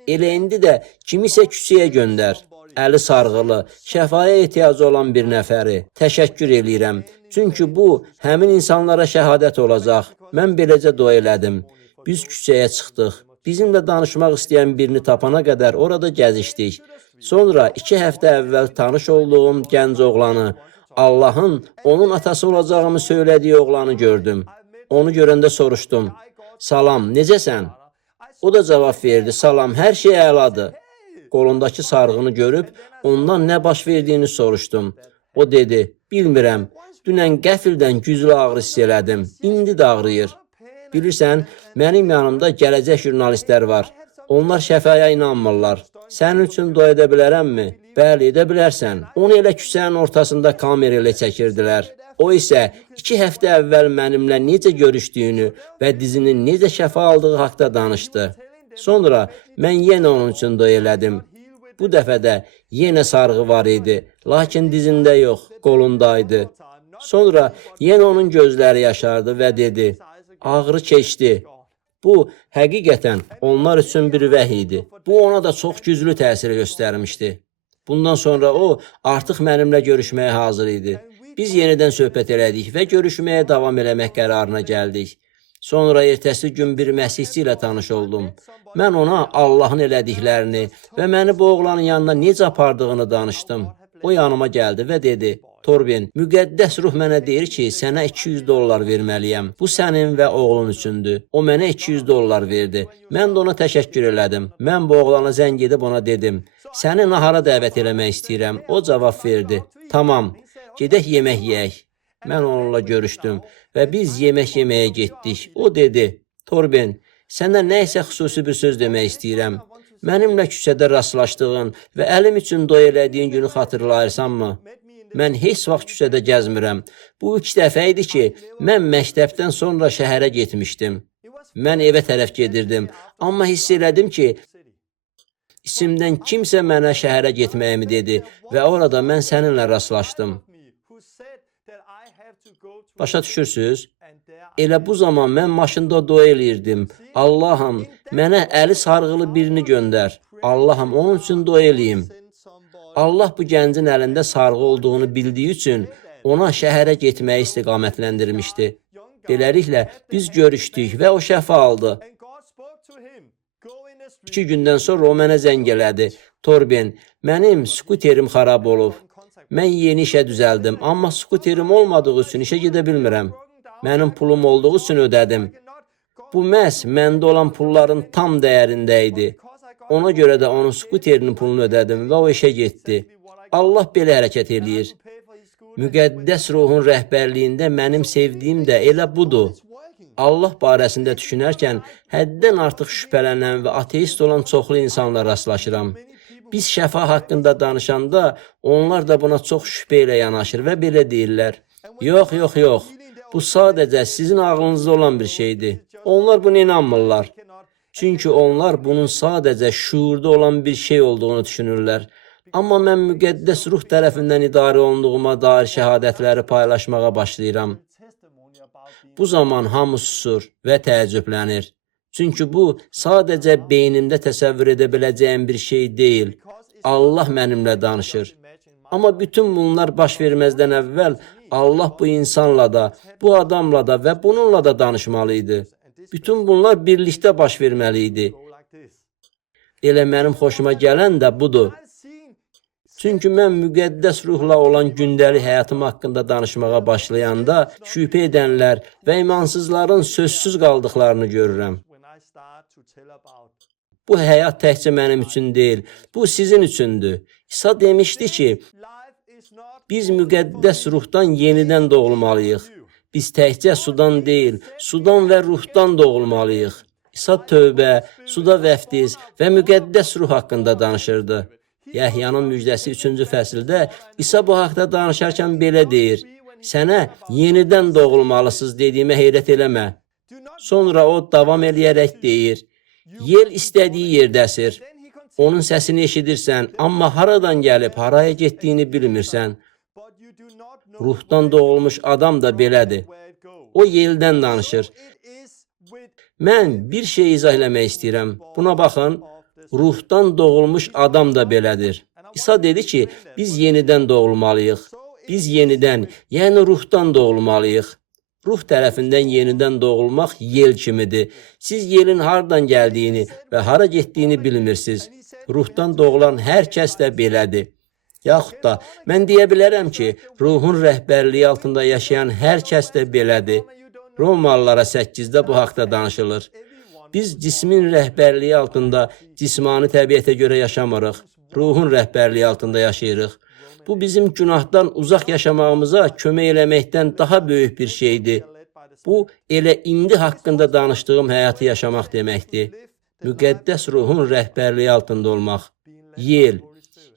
Elə indi də kimisə küçəyə göndər. Əli sarğılı, şəfaya ehtiyacı olan bir nəfəri. Təşəkkür eləyirəm. Çünki bu, həmin insanlara şəhadət olacaq. Mən beləcə dua elədim. Biz küçəyə çıxdıq. Bizimlə danışmaq istəyən birini tapana qədər orada gəzişdik. Sonra 2 həftə əvvəl tanış olduğum gənc oğlanı, Allahın onun atası olacağımı söylədiyi oğlanı gördüm. Onu görəndə soruşdum. Salam, necəsən? O da cavab verdi. Salam, hər şey əladır. Qolundakı sarğını görüb ondan nə baş verdiyini soruşdum. O dedi, bilmirəm. Dünən qəfildən güclü ağrı hiss elədim. İndi də ağrıyır. Bilirsən, mənim yanımda gələcək jurnalistlər var. Onlar şəfaya inanmırlar. Sənin üçün dua edə bilərəmmi? Bəli, edə bilərsən. Onu elə küçənin ortasında kamera ilə çəkirdilər. O isə 2 həftə əvvəl mənimlə necə görüşdüyünü və dizinin necə şəfa aldığı haqda danışdı. Sonra mən yenə onun üçün dua elədim. Bu dəfə də yenə sarğı var idi, lakin dizində yox, qolundaydı. Sonra yenə onun gözləri yaşardı və dedi, ağrı keçdi. Bu, həqiqətən onlar üçün bir vəhy idi. Bu, ona da çox güclü təsir göstərmişdi. Bundan sonra o artıq mənimlə görüşməyə hazır idi. Biz yenidən söhbət elədik və görüşməyə davam eləmək qərarına gəldik. Sonra ertəsi gün bir məsihçi ilə tanış oldum. Mən ona Allahın elədiklərini və məni bu oğlanın yanına necə apardığını danışdım. O yanıma gəldi və dedi: Torben, müqəddəs ruh mənə deyir ki, sənə $200 verməliyəm. Bu sənin və oğlun üçündür. O mənə $200 verdi. Mən də ona təşəkkür elədim. Mən bu oğlana zəng edib ona dedim: Səni nahara dəvət eləmək istəyirəm. O cavab verdi: Tamam, gedək yemək yeyək. Mən onunla görüşdüm və biz yemək yeməyə getdik. O dedi: Torben, sənə nə isə xüsusi bir söz demək istəyirəm. Mənimlə küçədə rastlaşdığın və əlim üçün dua elədiyin günü xatırlayırsanmı? Mən heç vaxt küçədə gəzmirəm. Bu ilk dəfə idi ki, mən məktəbdən sonra şəhərə getmişdim. Mən evə tərəf gedirdim, amma hiss elədim ki, içimdən kimsə mənə şəhərə getməyimi dedi və orada mən səninlə rastlaşdım. Başa düşürsünüz? Elə bu zaman mən maşında dua eləyirdim. Allahım, mənə əli sarğılı birini göndər. Allahım, onun üçün dua eləyim. Allah bu gəncin əlində sarğı olduğunu bildiyi üçün ona şəhərə getməyi istiqamətləndirmişdi. Beləliklə, biz görüşdük və o şəfa aldı. 2 gündən sonra o mənə zəng elədi. Torben, mənim skuterim xarab olub. Mən yeni işə düzəldim, amma skuterim olmadığı üçün işə gedə bilmirəm. Mənim pulum olduğu üçün ödədim. Bu məhz məndə olan pulların tam dəyərində idi. Ona görə də onun skuterinin pulunu ödədim və o işə getdi. Allah belə hərəkət eləyir. Müqəddəs ruhun rəhbərliyində mənim sevdiyim də elə budur. Allah barəsində düşünərkən həddən artıq şübhələnən və ateist olan çoxlu insanla rastlaşıram. Biz şəfa haqqında danışanda onlar da buna çox şübhə ilə yanaşır və belə deyirlər: Yox, yox, yox. Bu sadəcə sizin ağlınızda olan bir şeydir. Onlar buna inanmırlar. Çünki onlar bunun sadəcə şuurda olan bir şey olduğunu düşünürlər. Amma mən müqəddəs ruh tərəfindən idarə olunduğuma dair şəhadətləri paylaşmağa başlayıram. Bu zaman hamı susur və təəccüblənir. Çünki bu sadəcə beynimdə təsəvvür edə biləcəyim bir şey deyil. Allah mənimlə danışır. Amma bütün bunlar baş verməzdən əvvəl Allah bu insanla da, bu adamla da və bununla da danışmalıydı. Bütün bunlar birlikdə baş verməli idi. Elə mənim xoşuma gələn də budur. Çünki mən müqəddəs ruhla olan gündəlik həyatım haqqında danışmağa başlayanda şübhə edənlər və imansızların sözsüz qaldıqlarını görürəm. Bu həyat təkcə mənim üçün deyil, bu sizin üçündür. İsa demişdi ki, biz müqəddəs ruhdan yenidən doğulmalıyıq. Biz təkcə sudan deyil, sudan və ruhdan doğulmalıyıq. İsa tövbə, suda vəftiz və müqəddəs ruh haqqında danışırdı. Yəhyanın müjdəsi 3-cü fəsildə İsa bu haqda danışarkən belə deyir: Sənə yenidən doğulmalısınız dediyimə heyrət eləmə. Sonra o davam eləyərək deyir: Yel istədiyi yerdəsir. Onun səsini eşidirsən, amma haradan gəlib, haraya getdiyini bilmirsən. Ruhdan doğulmuş adam da belədir. O yeldən danışır. Mən bir şey izah eləmək istəyirəm. Buna baxın, ruhdan doğulmuş adam da belədir. İsa dedi ki, biz yenidən doğulmalıyıq. Biz yenidən, yəni ruhdan doğulmalıyıq. Ruh tərəfindən yenidən doğulmaq yel kimidir. Siz yelin hardan gəldiyini və hara getdiyini bilmirsiniz. Ruhdan doğulan hər kəs də belədir. Yaxud da mən deyə bilərəm ki, ruhun rəhbərliyi altında yaşayan hər kəs də belədir. Romalılara 8-də bu haqda danışılır. Biz cismin rəhbərliyi altında cismani təbiətə görə yaşamırıq. Ruhun rəhbərliyi altında yaşayırıq. Bu bizim günahdan uzaq yaşamağımıza kömək eləməkdən daha böyük bir şeydir. Bu elə indi haqqında danışdığım həyatı yaşamaq deməkdir. Müqəddəs ruhun rəhbərliyi altında olmaq. Yel.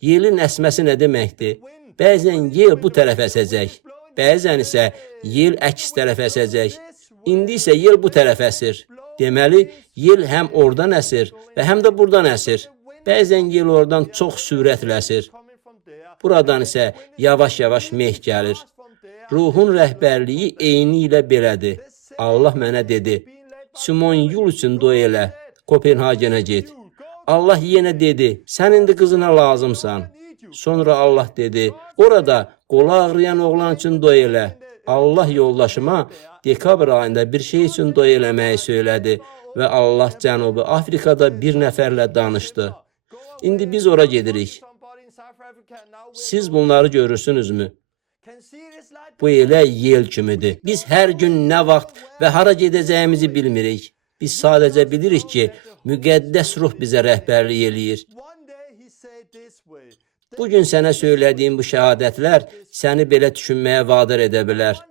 Yelin əsməsi nə deməkdir? Bəzən yel bu tərəf əsəcək. Bəzən isə yel əks tərəf əsəcək. İndi isə yel bu tərəf əsir. Deməli, yel həm oradan əsir və həm də buradan əsir. Bəzən yel oradan çox sürətlə əsir. Buradan isə yavaş-yavaş meh gəlir. Ruhun rəhbərliyi eyni ilə belədir. Allah mənə dedi: Simon Yul üçün dua elə. Kopenhagenə get. Allah yenə dedi: Sən indi qızına lazımsan. Sonra Allah dedi, orada qolu ağrıyan oğlan üçün dua elə. Allah yoldaşıma dekabr ayında bir şey üçün dua eləməyi söylədi və Allah Cənubi Afrikada bir nəfərlə danışdı. İndi biz ora gedirik. Siz bunları görürsünüzmü? Bu elə yel kimidir. Biz hər gün nə vaxt və hara gedəcəyimizi bilmirik. Biz sadəcə bilirik ki, müqəddəs ruh bizə rəhbərlik eləyir. Bugün sənə söylədiyim bu şəhadətlər səni belə düşünməyə vadar edə bilər.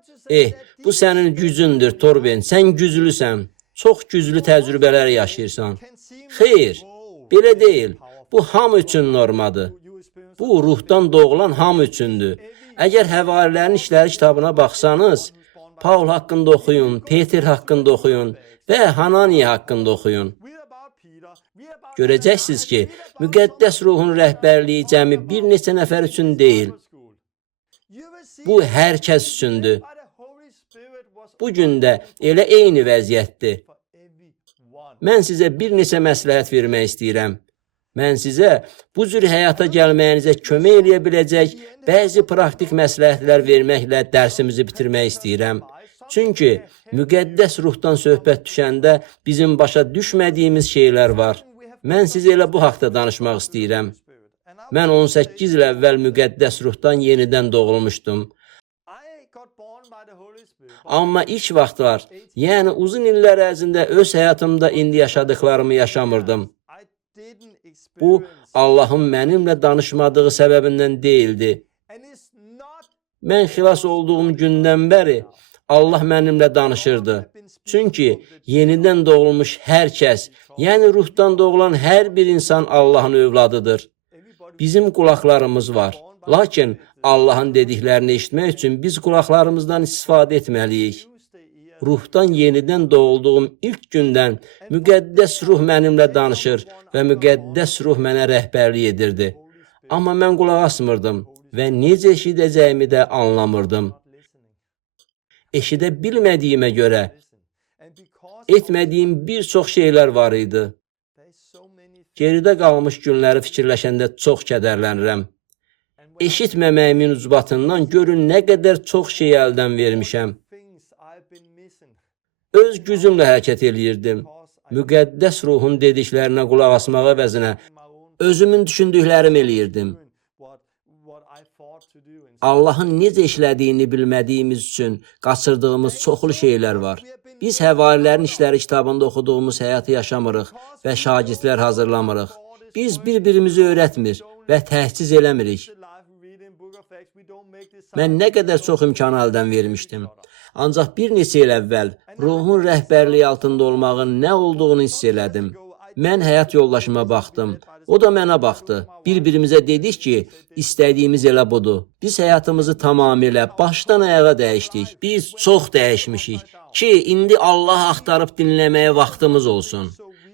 Bu sənin gücündür, Torben, sən güclüsən, çox güclü təcrübələr yaşayırsan. Xeyr, belə deyil. Bu hamı üçün normadır. Bu ruhdan doğulan hamı üçündür. Əgər Həvarilərin İşləri kitabına baxsanız, Paul haqqında oxuyun, Peter haqqında oxuyun və Hananiya haqqında oxuyun. Görəcəksiniz ki, müqəddəs ruhun rəhbərliyi cəmi bir neçə nəfər üçün deyil. Bu hər kəs üçündür. Bugün də elə eyni vəziyyətdir. Mən sizə bir neçə məsləhət vermək istəyirəm. Mən sizə bu cür həyata gəlməyinizə kömək eləyə biləcək bəzi praktik məsləhətlər verməklə dərsimizi bitirmək istəyirəm. Çünki müqəddəs ruhdan söhbət düşəndə bizim başa düşmədiyimiz şeylər var. Mən sizə elə bu haqda danışmaq istəyirəm. Mən 18 il əvvəl müqəddəs ruhdan yenidən doğulmuşdum. Amma ilk vaxtlar, yəni uzun illər ərzində öz həyatımda indi yaşadıklarımı yaşamırdım. Bu, Allahın mənimlə danışmadığı səbəbindən deyildi. Mən xilas olduğum gündən bəri Allah mənimlə danışırdı. Çünki yenidən doğulmuş hər kəs, yəni ruhdan doğulan hər bir insan Allahın övladıdır. Bizim qulaqlarımız var. Lakin Allahın dediklərini eşitmək üçün biz qulaqlarımızdan istifadə etməliyik. Ruhdan yenidən doğulduğum ilk gündən müqəddəs ruh mənimlə danışır və müqəddəs ruh mənə rəhbərlik edirdi. Amma mən qulaq asmırdım və necə eşidəcəyimi də anlamırdım. Eşidə bilmədiyimə görə etmədiyim bir çox şeylər var idi. Geridə qalmış günləri fikirləşəndə çox kədərlənirəm. Eşitməməyimin ucbatından görün nə qədər çox şey əldən vermişəm. Öz gücümlə hərəkət eləyirdim. Müqəddəs ruhun dediklərinə qulaq asmaq əvəzinə özümün düşündüklərimi eləyirdim. Allahın necə işlədiyini bilmədiyimiz üçün qaçırdığımız çoxlu şeylər var. Biz Həvarilərin İşləri kitabında oxuduğumuz həyatı yaşamırıq və şagirdlər hazırlamırıq. Biz bir-birimizi öyrətmir və təhciz eləmirik. Mən nə qədər çox imkanı əldən vermişdim. Ancaq bir neçə il əvvəl ruhun rəhbərliyi altında olmağın nə olduğunu hiss elədim. Mən həyat yoldaşıma baxdım. O da mənə baxdı. Bir-birimizə dedik ki, istədiyimiz elə budur. Biz həyatımızı tamamilə başdan ayağa dəyişdik. Biz çox dəyişmişik ki, indi Allah axtarıb dinləməyə vaxtımız olsun.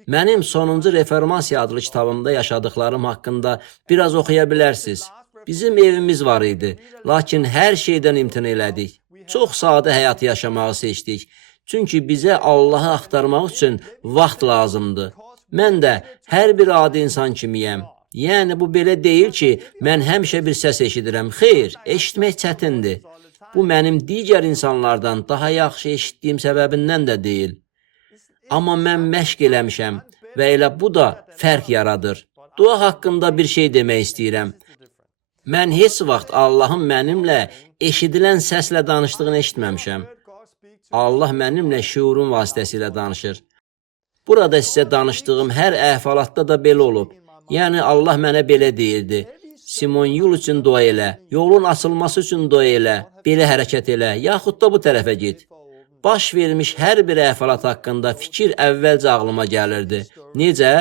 Mənim sonuncu Reformasiya adlı kitabımda yaşadıklarım haqqında biraz oxuya bilərsiniz. Bizim evimiz var idi, lakin hər şeydən imtina elədik. Çox sadə həyat yaşamağı seçdik. Çünki bizə Allahı axtarmaq üçün vaxt lazımdır. Mən də hər bir adi insan kimiyəm. Yəni, bu belə deyil ki, mən həmişə bir səs eşidirəm. Xeyr, eşitmək çətindir. Bu, mənim digər insanlardan daha yaxşı eşitdiyim səbəbindən də deyil. Amma mən məşq eləmişəm və elə bu da fərq yaradır. Dua haqqında bir şey demək istəyirəm. Mən heç vaxt Allahın mənimlə eşidilən səslə danışdığını eşitməmişəm. Allah mənimlə şuurun vasitəsilə danışır. Burada sizə danışdığım hər əhvalatda da belə olub. Yəni, Allah mənə belə deyirdi. Simon yol üçün dua elə, yolun açılması üçün dua elə, belə hərəkət elə, yaxud da bu tərəfə get. Baş vermiş hər bir əhvalat haqqında fikir əvvəlcə ağlıma gəlirdi. Necə?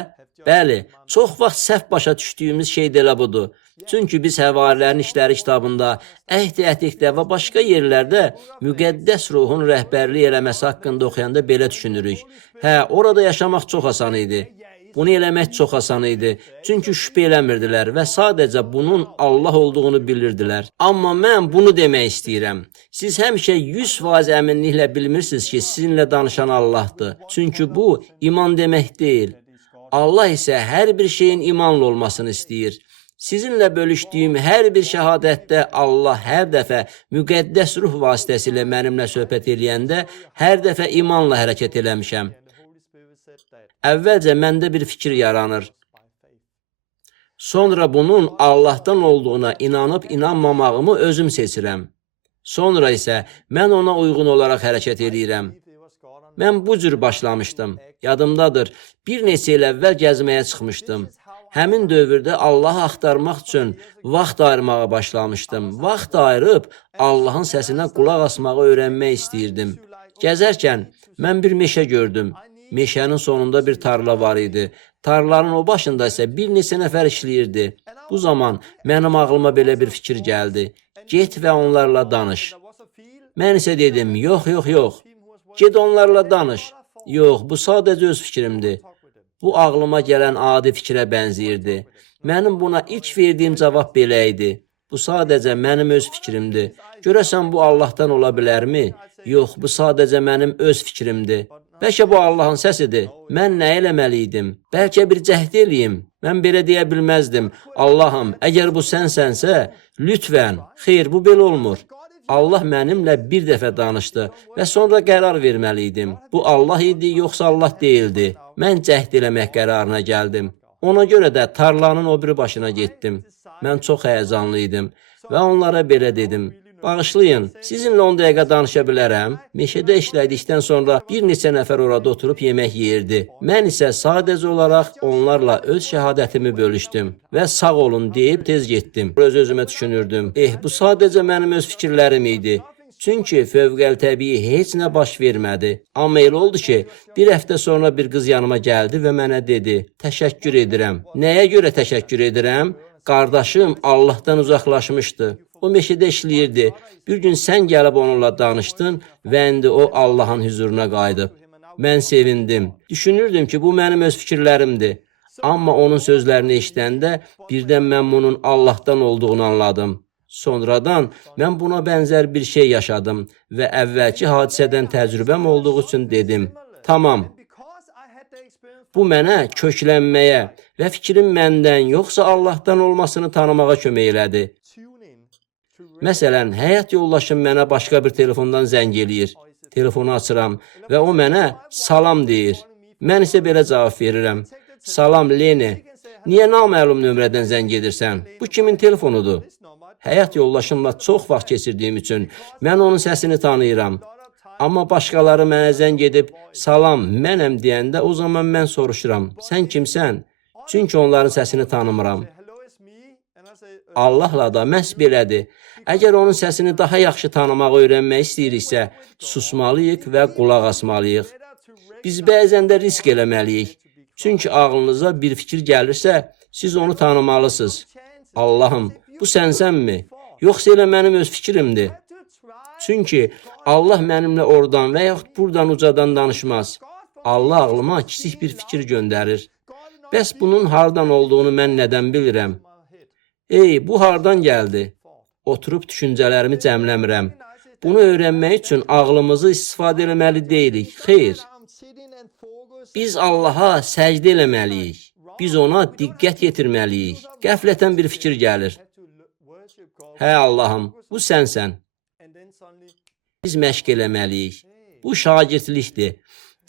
Bəli, çox vaxt səhv başa düşdüyümüz şey də elə budur. Çünki biz Həvarilərin İşləri kitabında, Əhd-i Ətiqdə və başqa yerlərdə müqəddəs ruhun rəhbərlik eləməsi haqqında oxuyanda belə düşünürük. Orada yaşamaq çox asan idi. Bunu eləmək çox asan idi. Çünki şübhə eləmirdilər və sadəcə bunun Allah olduğunu bilirdilər. Amma mən bunu demək istəyirəm. Siz həmişə 100% əminliklə bilmirsiniz ki, sizinlə danışan Allahdır. Çünki bu, iman demək deyil. Allah isə hər bir şeyin imanlı olmasını istəyir. Sizinlə bölüşdüyüm hər bir şəhadətdə Allah hər dəfə müqəddəs ruh vasitəsilə mənimlə söhbət eləyəndə hər dəfə imanla hərəkət eləmişəm. Əvvəlcə məndə bir fikir yaranır. Sonra bunun Allahdan olduğuna inanıb inanmamağımı özüm seçirəm. Sonra isə mən ona uyğun olaraq hərəkət edirəm. Mən bu cür başlamışdım. Yadımdadır, bir neçə il əvvəl gəzməyə çıxmışdım. Həmin dövrdə Allahı axtarmaq üçün vaxt ayırmağa başlamışdım. Vaxt ayırıb Allahın səsinə qulaq asmağı öyrənmək istəyirdim. Gəzərkən mən bir meşə gördüm. Meşənin sonunda bir tarla var idi. Tarlanın o başında isə bir neçə nəfər işləyirdi. Bu zaman mənim ağlıma belə bir fikir gəldi. Get və onlarla danış. Mən isə dedim, yox. Get onlarla danış. Yox, bu sadəcə öz fikrimdir. Bu ağlıma gələn adi fikrə bənzəyirdi. Mənim buna ilk verdiyim cavab belə idi. Bu sadəcə mənim öz fikrimdir. Görəsən bu Allahdan ola bilərmi? Yox, bu sadəcə mənim öz fikrimdir. Bəlkə bu Allahın səsidir. Mən nə eləməli idim? Bəlkə bir cəhd eləyim. Mən belə deyə bilməzdim. Allahım, əgər bu sənsənsə, lütfən. Xeyr, bu belə olmur. Allah mənimlə bir dəfə danışdı və sonra qərar verməli idim. Bu Allah idi, yoxsa Allah deyildi. Mən cəhd eləmək qərarına gəldim. Ona görə də tarlanın o biri başına getdim. Mən çox həyəcanlı idim və onlara belə dedim. Bağışlayın, sizinlə 10 dəqiqə danışa bilərəm. Meşədə işlədikdən sonra bir neçə nəfər orada oturub yemək yeyirdi. Mən isə sadəcə olaraq onlarla öz şəhadətimi bölüşdüm və sağ olun deyib tez getdim. Öz-özümə düşünürdüm. Bu sadəcə mənim öz fikirlərim idi. Çünki fövqəltəbii heç nə baş vermədi. Amma elə oldu ki, bir həftə sonra bir qız yanıma gəldi və mənə dedi, təşəkkür edirəm. Nəyə görə təşəkkür edirəm? Qardaşım Allahdan uzaqlaşmışdı. O meşədə işləyirdi. Bir gün sən gəlib onunla danışdın və indi o Allahın huzuruna qayıdıb. Mən sevindim. Düşünürdüm ki, bu mənim öz fikirlərimdir. Amma onun sözlərini eşidəndə birdən mən bunun Allahdan olduğunu anladım. Sonradan mən buna bənzər bir şey yaşadım və əvvəlki hadisədən təcrübəm olduğu üçün dedim, tamam. Bu mənə köklənməyə və fikrin məndən yoxsa Allahdan olmasını tanımağa kömək elədi. Məsələn, həyat yoldaşım mənə başqa bir telefondan zəng eləyir. Telefonu açıram və o mənə salam deyir. Mən isə belə cavab verirəm. Salam Leni, niyə naməlum nömrədən zəng edirsən? Bu kimin telefonudur? Həyat yoldaşımla çox vaxt keçirdiyim üçün mən onun səsini tanıyıram. Amma başqaları mənə zəng edib salam mənəm deyəndə o zaman mən soruşuram. Sən kimsən? Çünki onların səsini tanımıram. Allahla da məhz belədir. Əgər onun səsini daha yaxşı tanımağı öyrənmək istəyiriksə, susmalıyıq və qulaq asmalıyıq. Biz bəzən də risk eləməliyik. Çünki ağlınıza bir fikir gəlirsə, siz onu tanımalısınız. Allahım, bu sənsənmi? Yoxsa elə mənim öz fikrimdir. Çünki Allah mənimlə oradan və yaxud buradan ucadan danışmaz. Allah ağlıma kiçik bir fikir göndərir. Bəs bunun hardan olduğunu mən nədən bilirəm? Bu hardan gəldi? Oturub düşüncələrimi cəmləmirəm. Bunu öyrənmək üçün ağlımızı istifadə eləməli deyilik. Xeyr. Biz Allaha səcdə eləməliyik. Biz ona diqqət yetirməliyik. Qəflətən bir fikir gəlir. Hə Allahım, bu sənsən. Biz məşq eləməliyik. Bu şagirdlikdir.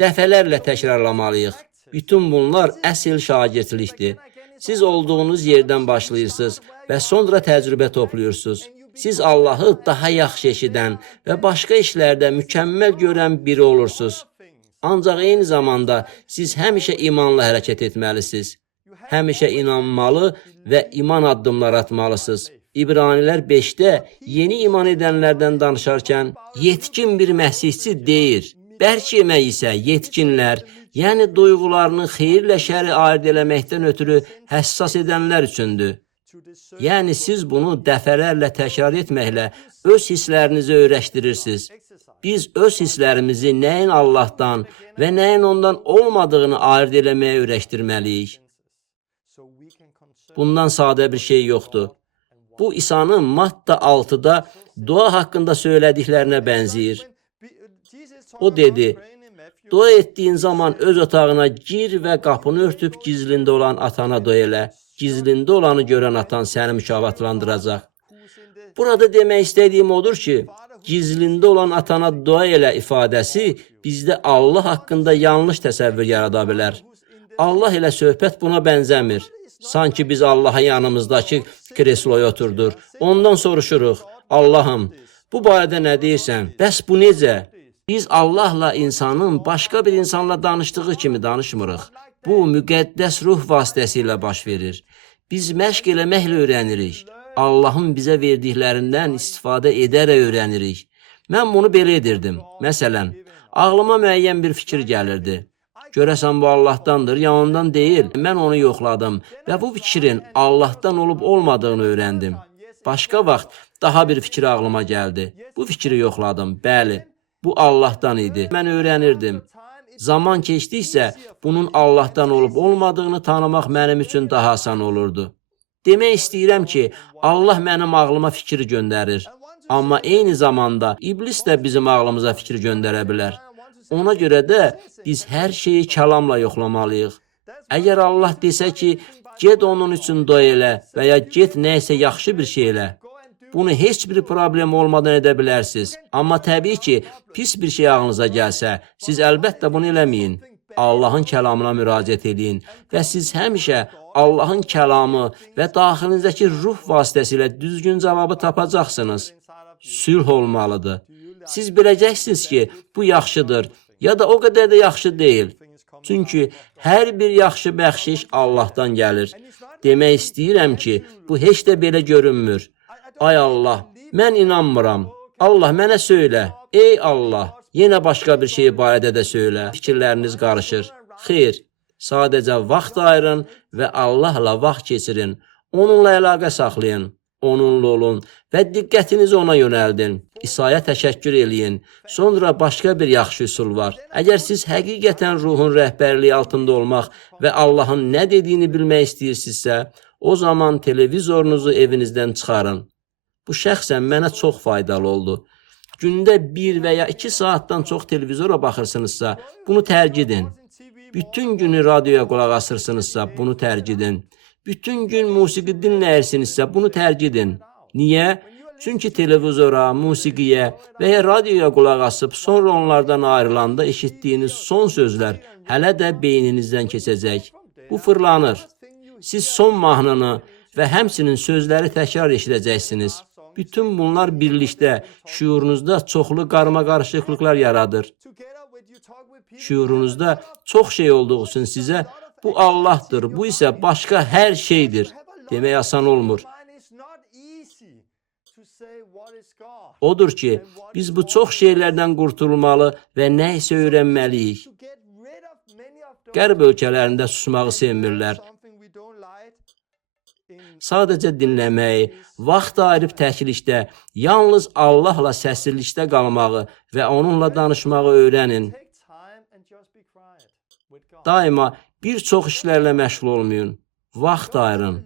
Dəfələrlə təkrarlamalıyıq. Bütün bunlar əsl şagirdlikdir. Siz olduğunuz yerdən başlayırsınız və sonra təcrübə toplayırsınız. Siz Allahı daha yaxşı eşidən və başqa işlərdə mükəmməl görən biri olursunuz. Ancaq eyni zamanda siz həmişə imanla hərəkət etməlisiniz. Həmişə inanmalı və iman addımları atmalısınız. İbranilər 5-də yeni iman edənlərdən danışarkən yetkin bir məsihçi deyir. Bərk yemək isə yetkinlər, yəni duyğularını xeyirlə şəri ayırd eləməkdən ötürü həssas edənlər üçündür. Yəni siz bunu dəfələrlə təkrar etməklə öz hisslərinizi öyrəşdirirsiniz. Biz öz hisslərimizi nəyin Allahdan və nəyin ondan olmadığını ayırd eləməyə öyrəşdirməliyik. Bundan sadə bir şey yoxdur. Bu İsa'nın Matta 6-da dua haqqında söylədiklərinə bənzəyir. O dedi, dua etdiyin zaman öz otağına gir və qapını örtüb gizlində olan atana dua elə. gizlində olanı görən atan səni mükafatlandıracaq. Burada demək istədiyim odur ki, gizlində olan atana dua elə ifadəsi bizdə Allah haqqında yanlış təsəvvür yarada bilər. Allah ilə söhbət buna bənzəmir. Sanki biz Allah'a yanımızdakı kresloya oturdur. Ondan soruşuruq, Allahım, bu barədə nə deyirsən? Bəs bu necə? Biz Allahla insanın başqa bir insanla danışdığı kimi danışmırıq. Bu, müqəddəs ruh vasitəsilə baş verir. Biz məşq eləməklə öyrənirik. Allahın bizə verdiklərindən istifadə edərək öyrənirik. Mən bunu belə edirdim. Məsələn, ağlıma müəyyən bir fikir gəlirdi. Görəsən bu Allahdandır, ya ondan deyil. Mən onu yoxladım və bu fikrin Allahdan olub olmadığını öyrəndim. Başqa vaxt daha bir fikir ağlıma gəldi. Bu fikri yoxladım. Bəli, bu Allahdan idi. Mən öyrənirdim. Zaman keçdikcə bunun Allahdan olub olmadığını tanımaq mənim üçün daha asan olurdu. Demək istəyirəm ki, Allah mənim ağlıma fikir göndərir. Amma eyni zamanda iblis də bizim ağlımıza fikir göndərə bilər. Ona görə də biz hər şeyi kəlamla yoxlamalıyıq. Əgər Allah desə ki, get onun üçün dua elə və ya get nəysə yaxşı bir şey elə, bunu heç bir problem olmadan edə bilərsiniz. Amma təbii ki, pis bir şey ağlınıza gəlsə, siz əlbəttə bunu eləməyin. Allahın kəlamına müraciət edin və siz həmişə Allahın kəlamı və daxilinizdəki ruh vasitəsilə düzgün cavabı tapacaqsınız. Sülh olmalıdır. Siz biləcəksiniz ki, bu yaxşıdır ya da o qədər də yaxşı deyil. Çünki hər bir yaxşı bəxşiş Allahdan gəlir. Demək istəyirəm ki, bu heç də belə görünmür. Ay Allah, mən inanmıram. Allah mənə söylə. Ey Allah, yenə başqa bir şey barədə də söylə. Fikirləriniz qarışır. Xeyr, sadəcə vaxt ayırın və Allahla vaxt keçirin. Onunla əlaqə saxlayın. Onunla olun və diqqətinizi ona yönəldin. İsa'ya təşəkkür eləyin. Sonra başqa bir yaxşı üsul var. Əgər siz həqiqətən ruhun rəhbərliyi altında olmaq və Allahın nə dediyini bilmək istəyirsinizsə, o zaman televizorunuzu evinizdən çıxarın. Bu şəxsən mənə çox faydalı oldu. Gündə 1 və ya 2 saatdan çox televizora baxırsınızsa, bunu tərk edin. Bütün günü radioya qulaq asırsınızsa, bunu tərk edin. Bütün gün musiqi dinləyirsinizsə, bunu tərk edin. Niyə? Çünki televizora, musiqiyə və ya radioya qulaq asıb, sonra onlardan ayrılanda eşitdiyiniz son sözlər hələ də beyninizdən keçəcək. Bu fırlanır. Siz son mahnını və həmçinin sözləri təkrar eşidəcəksiniz. Bütün bunlar birlikdə şüurunuzda çoxlu qarma-qarışıqlıqlar yaradır. Şüurunuzda çox şey olduğu üçün sizə bu Allahdır, bu isə başqa hər şeydir demək asan olmur. Odur ki, biz bu çox şeylərdən qurtulmalı və nə isə öyrənməliyik. Qərb ölkələrində susmağı sevmirlər. Sadəcə dinləməyi, vaxt ayırıb təklikdə, yalnız Allahla səssizlikdə qalmağı və onunla danışmağı öyrənin. Daima bir çox işlərlə məşğul olmayın. Vaxt ayırın.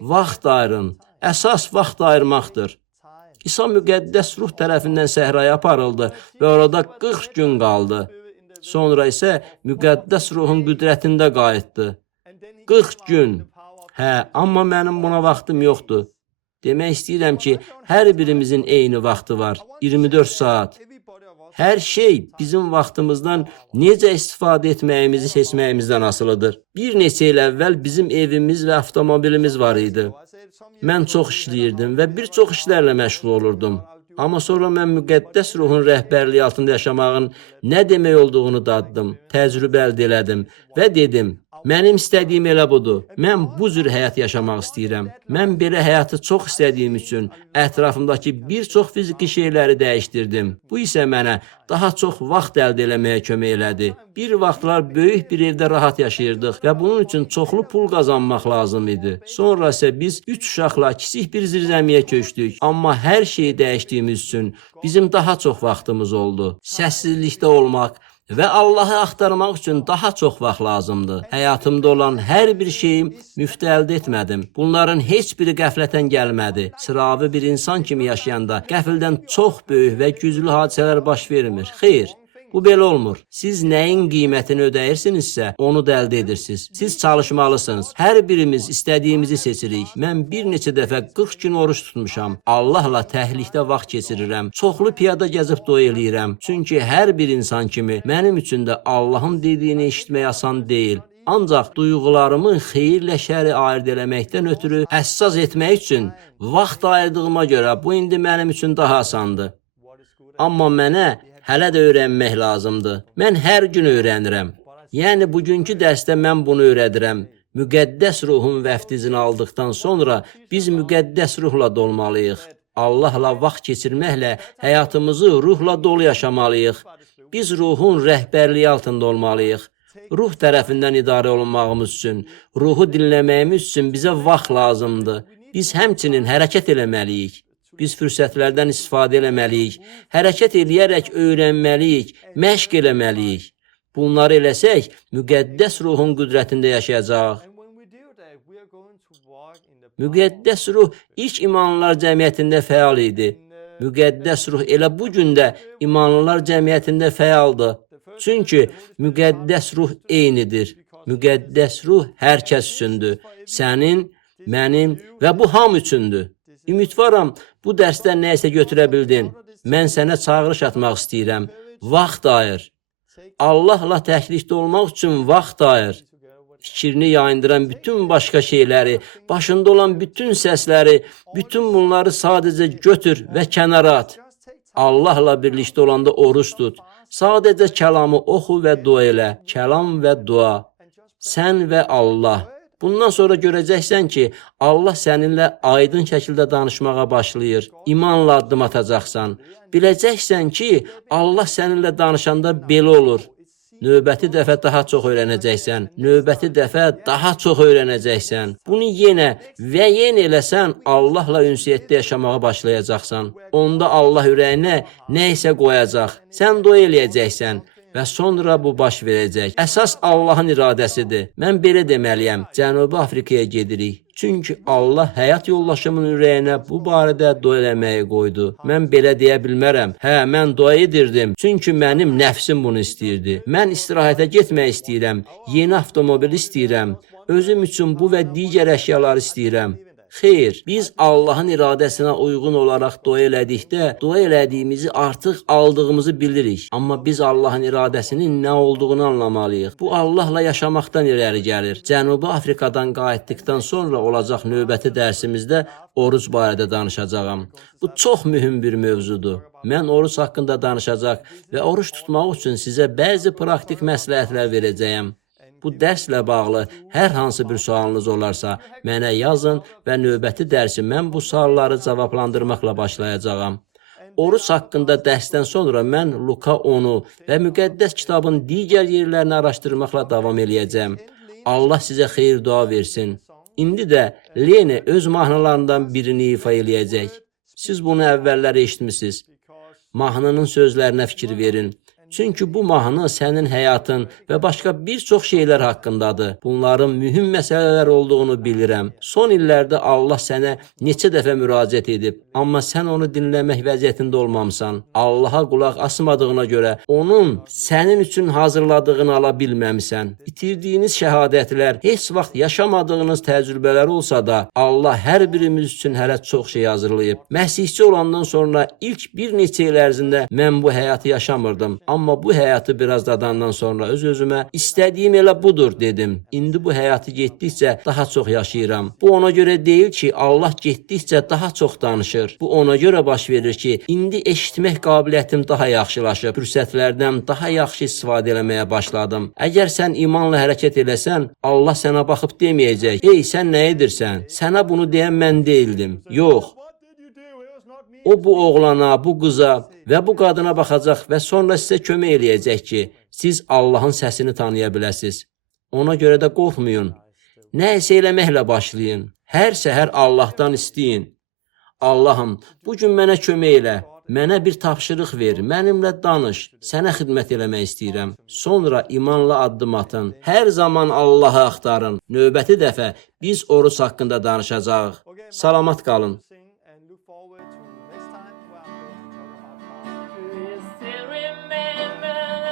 Vaxt ayırın. Əsas vaxt ayırmaqdır. İsa müqəddəs ruh tərəfindən səhraya aparıldı və orada 40 gün qaldı. Sonra isə müqəddəs ruhun qüdrətində qayıtdı. 40 gün. Hə, amma mənim buna vaxtım yoxdur. Demək istəyirəm ki, hər birimizin eyni vaxtı var. 24 saat. Hər şey bizim vaxtımızdan necə istifadə etməyimizi seçməyimizdən asılıdır. Bir neçə il əvvəl bizim evimiz və avtomobilimiz var idi. Mən çox işləyirdim və bir çox işlərlə məşğul olurdum. Amma sonra mən müqəddəs ruhun rəhbərliyi altında yaşamağın nə demək olduğunu daddım, təcrübə əldə elədim və dedim, mənim istədiyim elə budur. Mən bu cür həyat yaşamaq istəyirəm. Mən belə həyatı çox istədiyim üçün ətrafımdakı bir çox fiziki şeyləri dəyişdirdim. Bu isə mənə daha çox vaxt əldə eləməyə kömək elədi. Bir vaxtlar böyük bir evdə rahat yaşayırdıq və bunun üçün çoxlu pul qazanmaq lazım idi. Sonra isə biz 3 uşaqla kiçik bir zirzəmiyə köçdük. Amma hər şeyi dəyişdiyimiz üçün bizim daha çox vaxtımız oldu. Səssizlikdə olmaq və Allahı axtarmaq üçün daha çox vaxt lazımdır. Həyatımda olan hər bir şeyi müftə əldə etmədim. Bunların heç biri qəflətən gəlmədi. Sıravi bir insan kimi yaşayanda qəfildən çox böyük və güclü hadisələr baş vermir. Xeyr, Bu belə olmur. Siz nəyin qiymətini ödəyirsinizsə, onu da əldə edirsiniz. Siz çalışmalısınız. Hər birimiz istədiyimizi seçirik. Mən bir neçə dəfə 40 gün oruç tutmuşam. Allahla təhlikdə vaxt keçirirəm. Çoxlu piyada gəzib doy eləyirəm. Çünki hər bir insan kimi mənim üçün də Allahın dediyini eşitmək asan deyil. Ancaq duyğularımı xeyirlə şəri ayırd eləməkdən ötürü həssas etmək üçün vaxt ayırdığıma görə bu indi mənim üçün daha asandır. Amma mənə hələ də öyrənmək lazımdır. Mən hər gün öyrənirəm. Yəni bugünkü dərsdə mən bunu öyrədirəm. Müqəddəs ruhun vəftizini aldıqdan sonra biz müqəddəs ruhla dolmalıyıq. Allahla vaxt keçirməklə həyatımızı ruhla dolu yaşamalıyıq. Biz ruhun rəhbərliyi altında olmalıyıq. Ruh tərəfindən idarə olunmağımız üçün, ruhu dinləməyimiz üçün bizə vaxt lazımdır. Biz həmçinin hərəkət eləməliyik. Biz fürsətlərdən istifadə eləməliyik, hərəkət eləyərək öyrənməliyik, məşq eləməliyik. Bunları eləsək, müqəddəs ruhun qüdrətində yaşayacaq. Müqəddəs ruh ilk imanlılar cəmiyyətində fəal idi. Müqəddəs ruh elə bu gün də imanlılar cəmiyyətində fəaldır. Çünki müqəddəs ruh eynidir. Müqəddəs ruh hər kəs üçündür. Sənin, mənim və bu hamı üçündür. Ümidvaram, bu dərsdən nəyəsə götürə bildin. Mən sənə çağırış atmaq istəyirəm. Vaxt ayır. Allahla təklikdə olmaq üçün vaxt ayır. Fikrini yayındıran bütün başqa şeyləri, başında olan bütün səsləri, bütün bunları sadəcə götür və kənara at. Allahla birlikdə olanda oruç tut. Sadəcə kəlamı oxu və dua elə. Kəlam və dua. Sən və Allah. Bundan sonra görəcəksən ki, Allah səninlə aydın şəkildə danışmağa başlayır. İmanla addım atacaqsan. Biləcəksən ki, Allah səninlə danışanda belə olur. Növbəti dəfə daha çox öyrənəcəksən. Növbəti dəfə daha çox öyrənəcəksən. Bunu yenə və yenə eləsən, Allahla ünsiyyətdə yaşamağa başlayacaqsan. Onda Allah ürəyinə nə isə qoyacaq. Sən dua eləyəcəksən. Və sonra bu baş verəcək. Əsas Allahın iradəsidir. Mən belə deməliyəm, Cənubi Afrikaya gedirik. Çünki Allah həyat yoldaşımın ürəyinə bu barədə dua eləməyi qoydu. Mən belə deyə bilmərəm. Mən dua edirdim. Çünki mənim nəfsim bunu istəyirdi. Mən istirahətə getmək istəyirəm. Yeni avtomobil istəyirəm. Özüm üçün bu və digər əşyalar istəyirəm. Xeyr, biz Allahın iradəsinə uyğun olaraq dua elədikdə, dua elədiyimizi artıq aldığımızı bilirik. Amma biz Allahın iradəsinin nə olduğunu anlamalıyıq. Bu Allahla yaşamaqdan irəli gəlir. Cənubi Afrikadan qayıtdıqdan sonra olacaq növbəti dərsimizdə oruc barədə danışacağam. Bu çox mühüm bir mövzudur. Mən oruc haqqında danışacaq və oruç tutmaq üçün sizə bəzi praktik məsləhətlər verəcəyəm. Bu dərslə bağlı hər hansı bir sualınız olarsa, mənə yazın və növbəti dərsi mən bu sualları cavablandırmaqla başlayacağam. Oruç haqqında dərsdən sonra mən Luka 10-u və müqəddəs kitabın digər yerlərini araşdırmaqla davam eləyəcəm. Allah sizə xeyir dua versin. İndi də Lene öz mahnılarından birini ifa eləyəcək. Siz bunu əvvəllər eşitmisiniz. Mahnının sözlərinə fikir verin. Çünki bu mahnı sənin həyatın və başqa bir çox şeylər haqqındadır. Bunların mühüm məsələlər olduğunu bilirəm. Son illərdə Allah sənə neçə dəfə müraciət edib, amma sən onu dinləmək vəziyyətində olmamısan. Allaha qulaq asmadığına görə onun sənin üçün hazırladığını ala bilməmisən. İtirdiyiniz şəhadətlər, heç vaxt yaşamadığınız təcrübələr olsa da, Allah hər birimiz üçün hələ çox şey hazırlayıb. Məsihçi olandan sonra ilk bir neçə il ərzində mən bu həyatı yaşamırdım. Amma bu həyatı biraz dadandan sonra öz-özümə istədiyim elə budur dedim. İndi bu həyatı getdikcə daha çox yaşayıram. Bu ona görə deyil ki, Allah getdikcə daha çox danışır. Bu ona görə baş verir ki, indi eşitmək qabiliyyətim daha yaxşılaşıb. Fürsətlərdən daha yaxşı istifadə eləməyə başladım. Əgər sən imanla hərəkət eləsən, Allah sənə baxıb deməyəcək: "Ey, sən nə edirsən? Sənə bunu deyən mən deyildim." Yox. O bu oğlana, bu qıza və bu qadına baxacaq və sonra sizə kömək eləyəcək ki, siz Allahın səsini tanıya biləsiniz. Ona görə də qorxmayın. Nə isə eləməklə başlayın. Hər səhər Allahdan istəyin. Allahım, bu gün mənə kömək elə. Mənə bir tapşırıq ver, mənimlə danış. Sənə xidmət eləmək istəyirəm. Sonra imanla addım atın. Hər zaman Allahı axtarın. Növbəti dəfə biz oruç haqqında danışacağıq. Salamat qalın. Do you still remember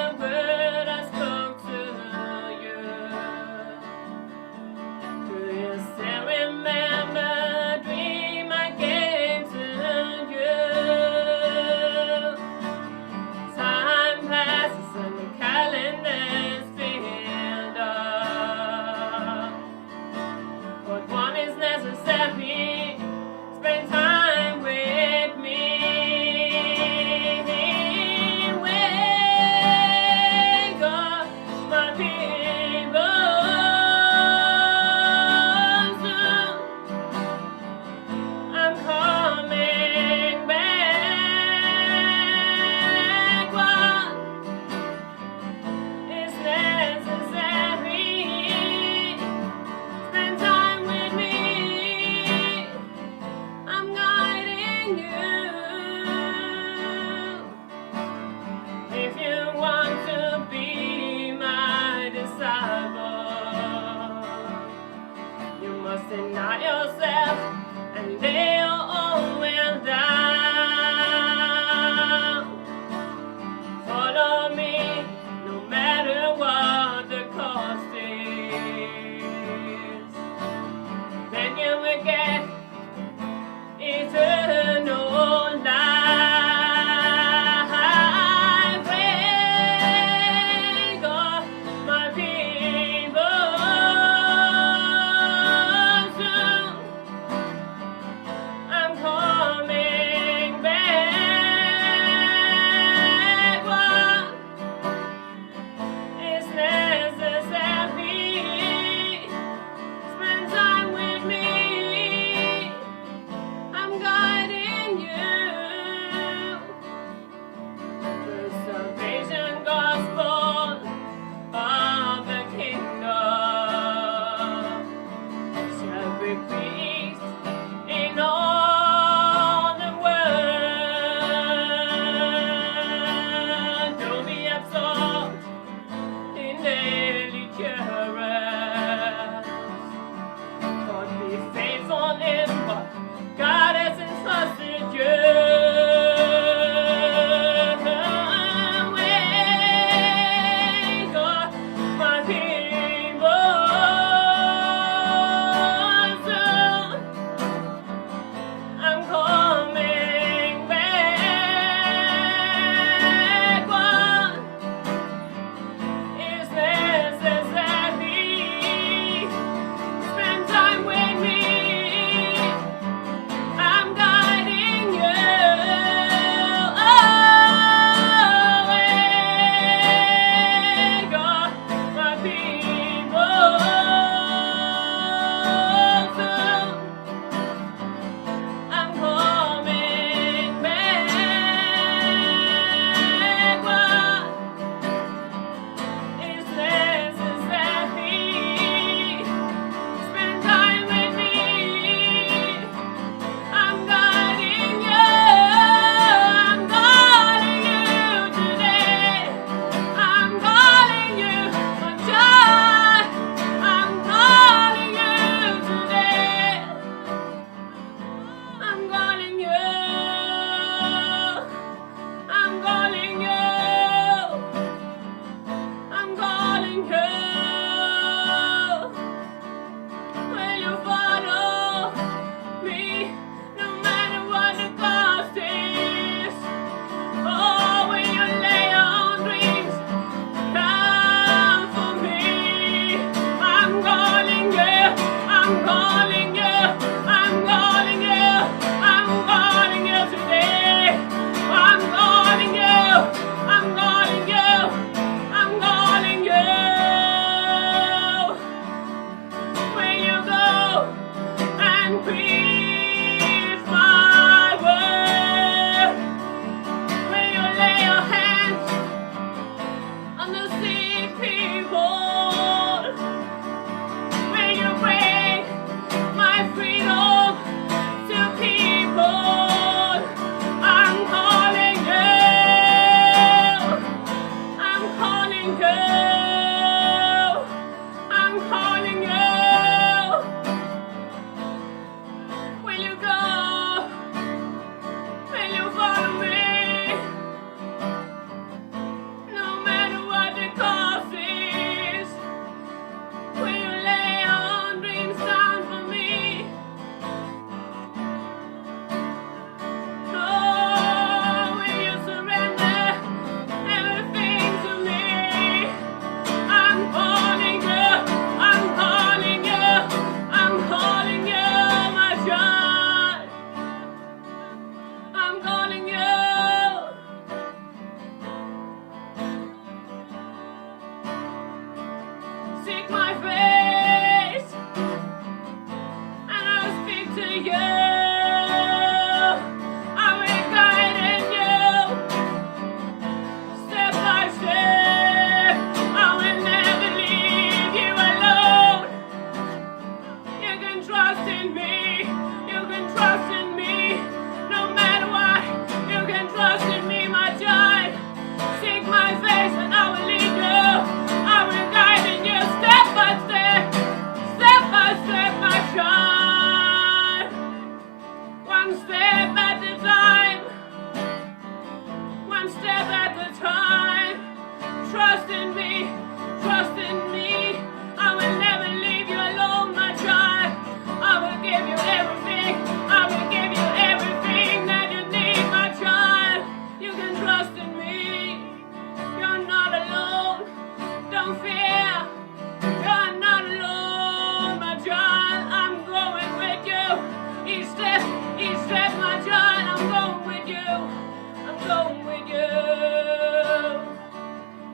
go with you.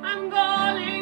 I'm calling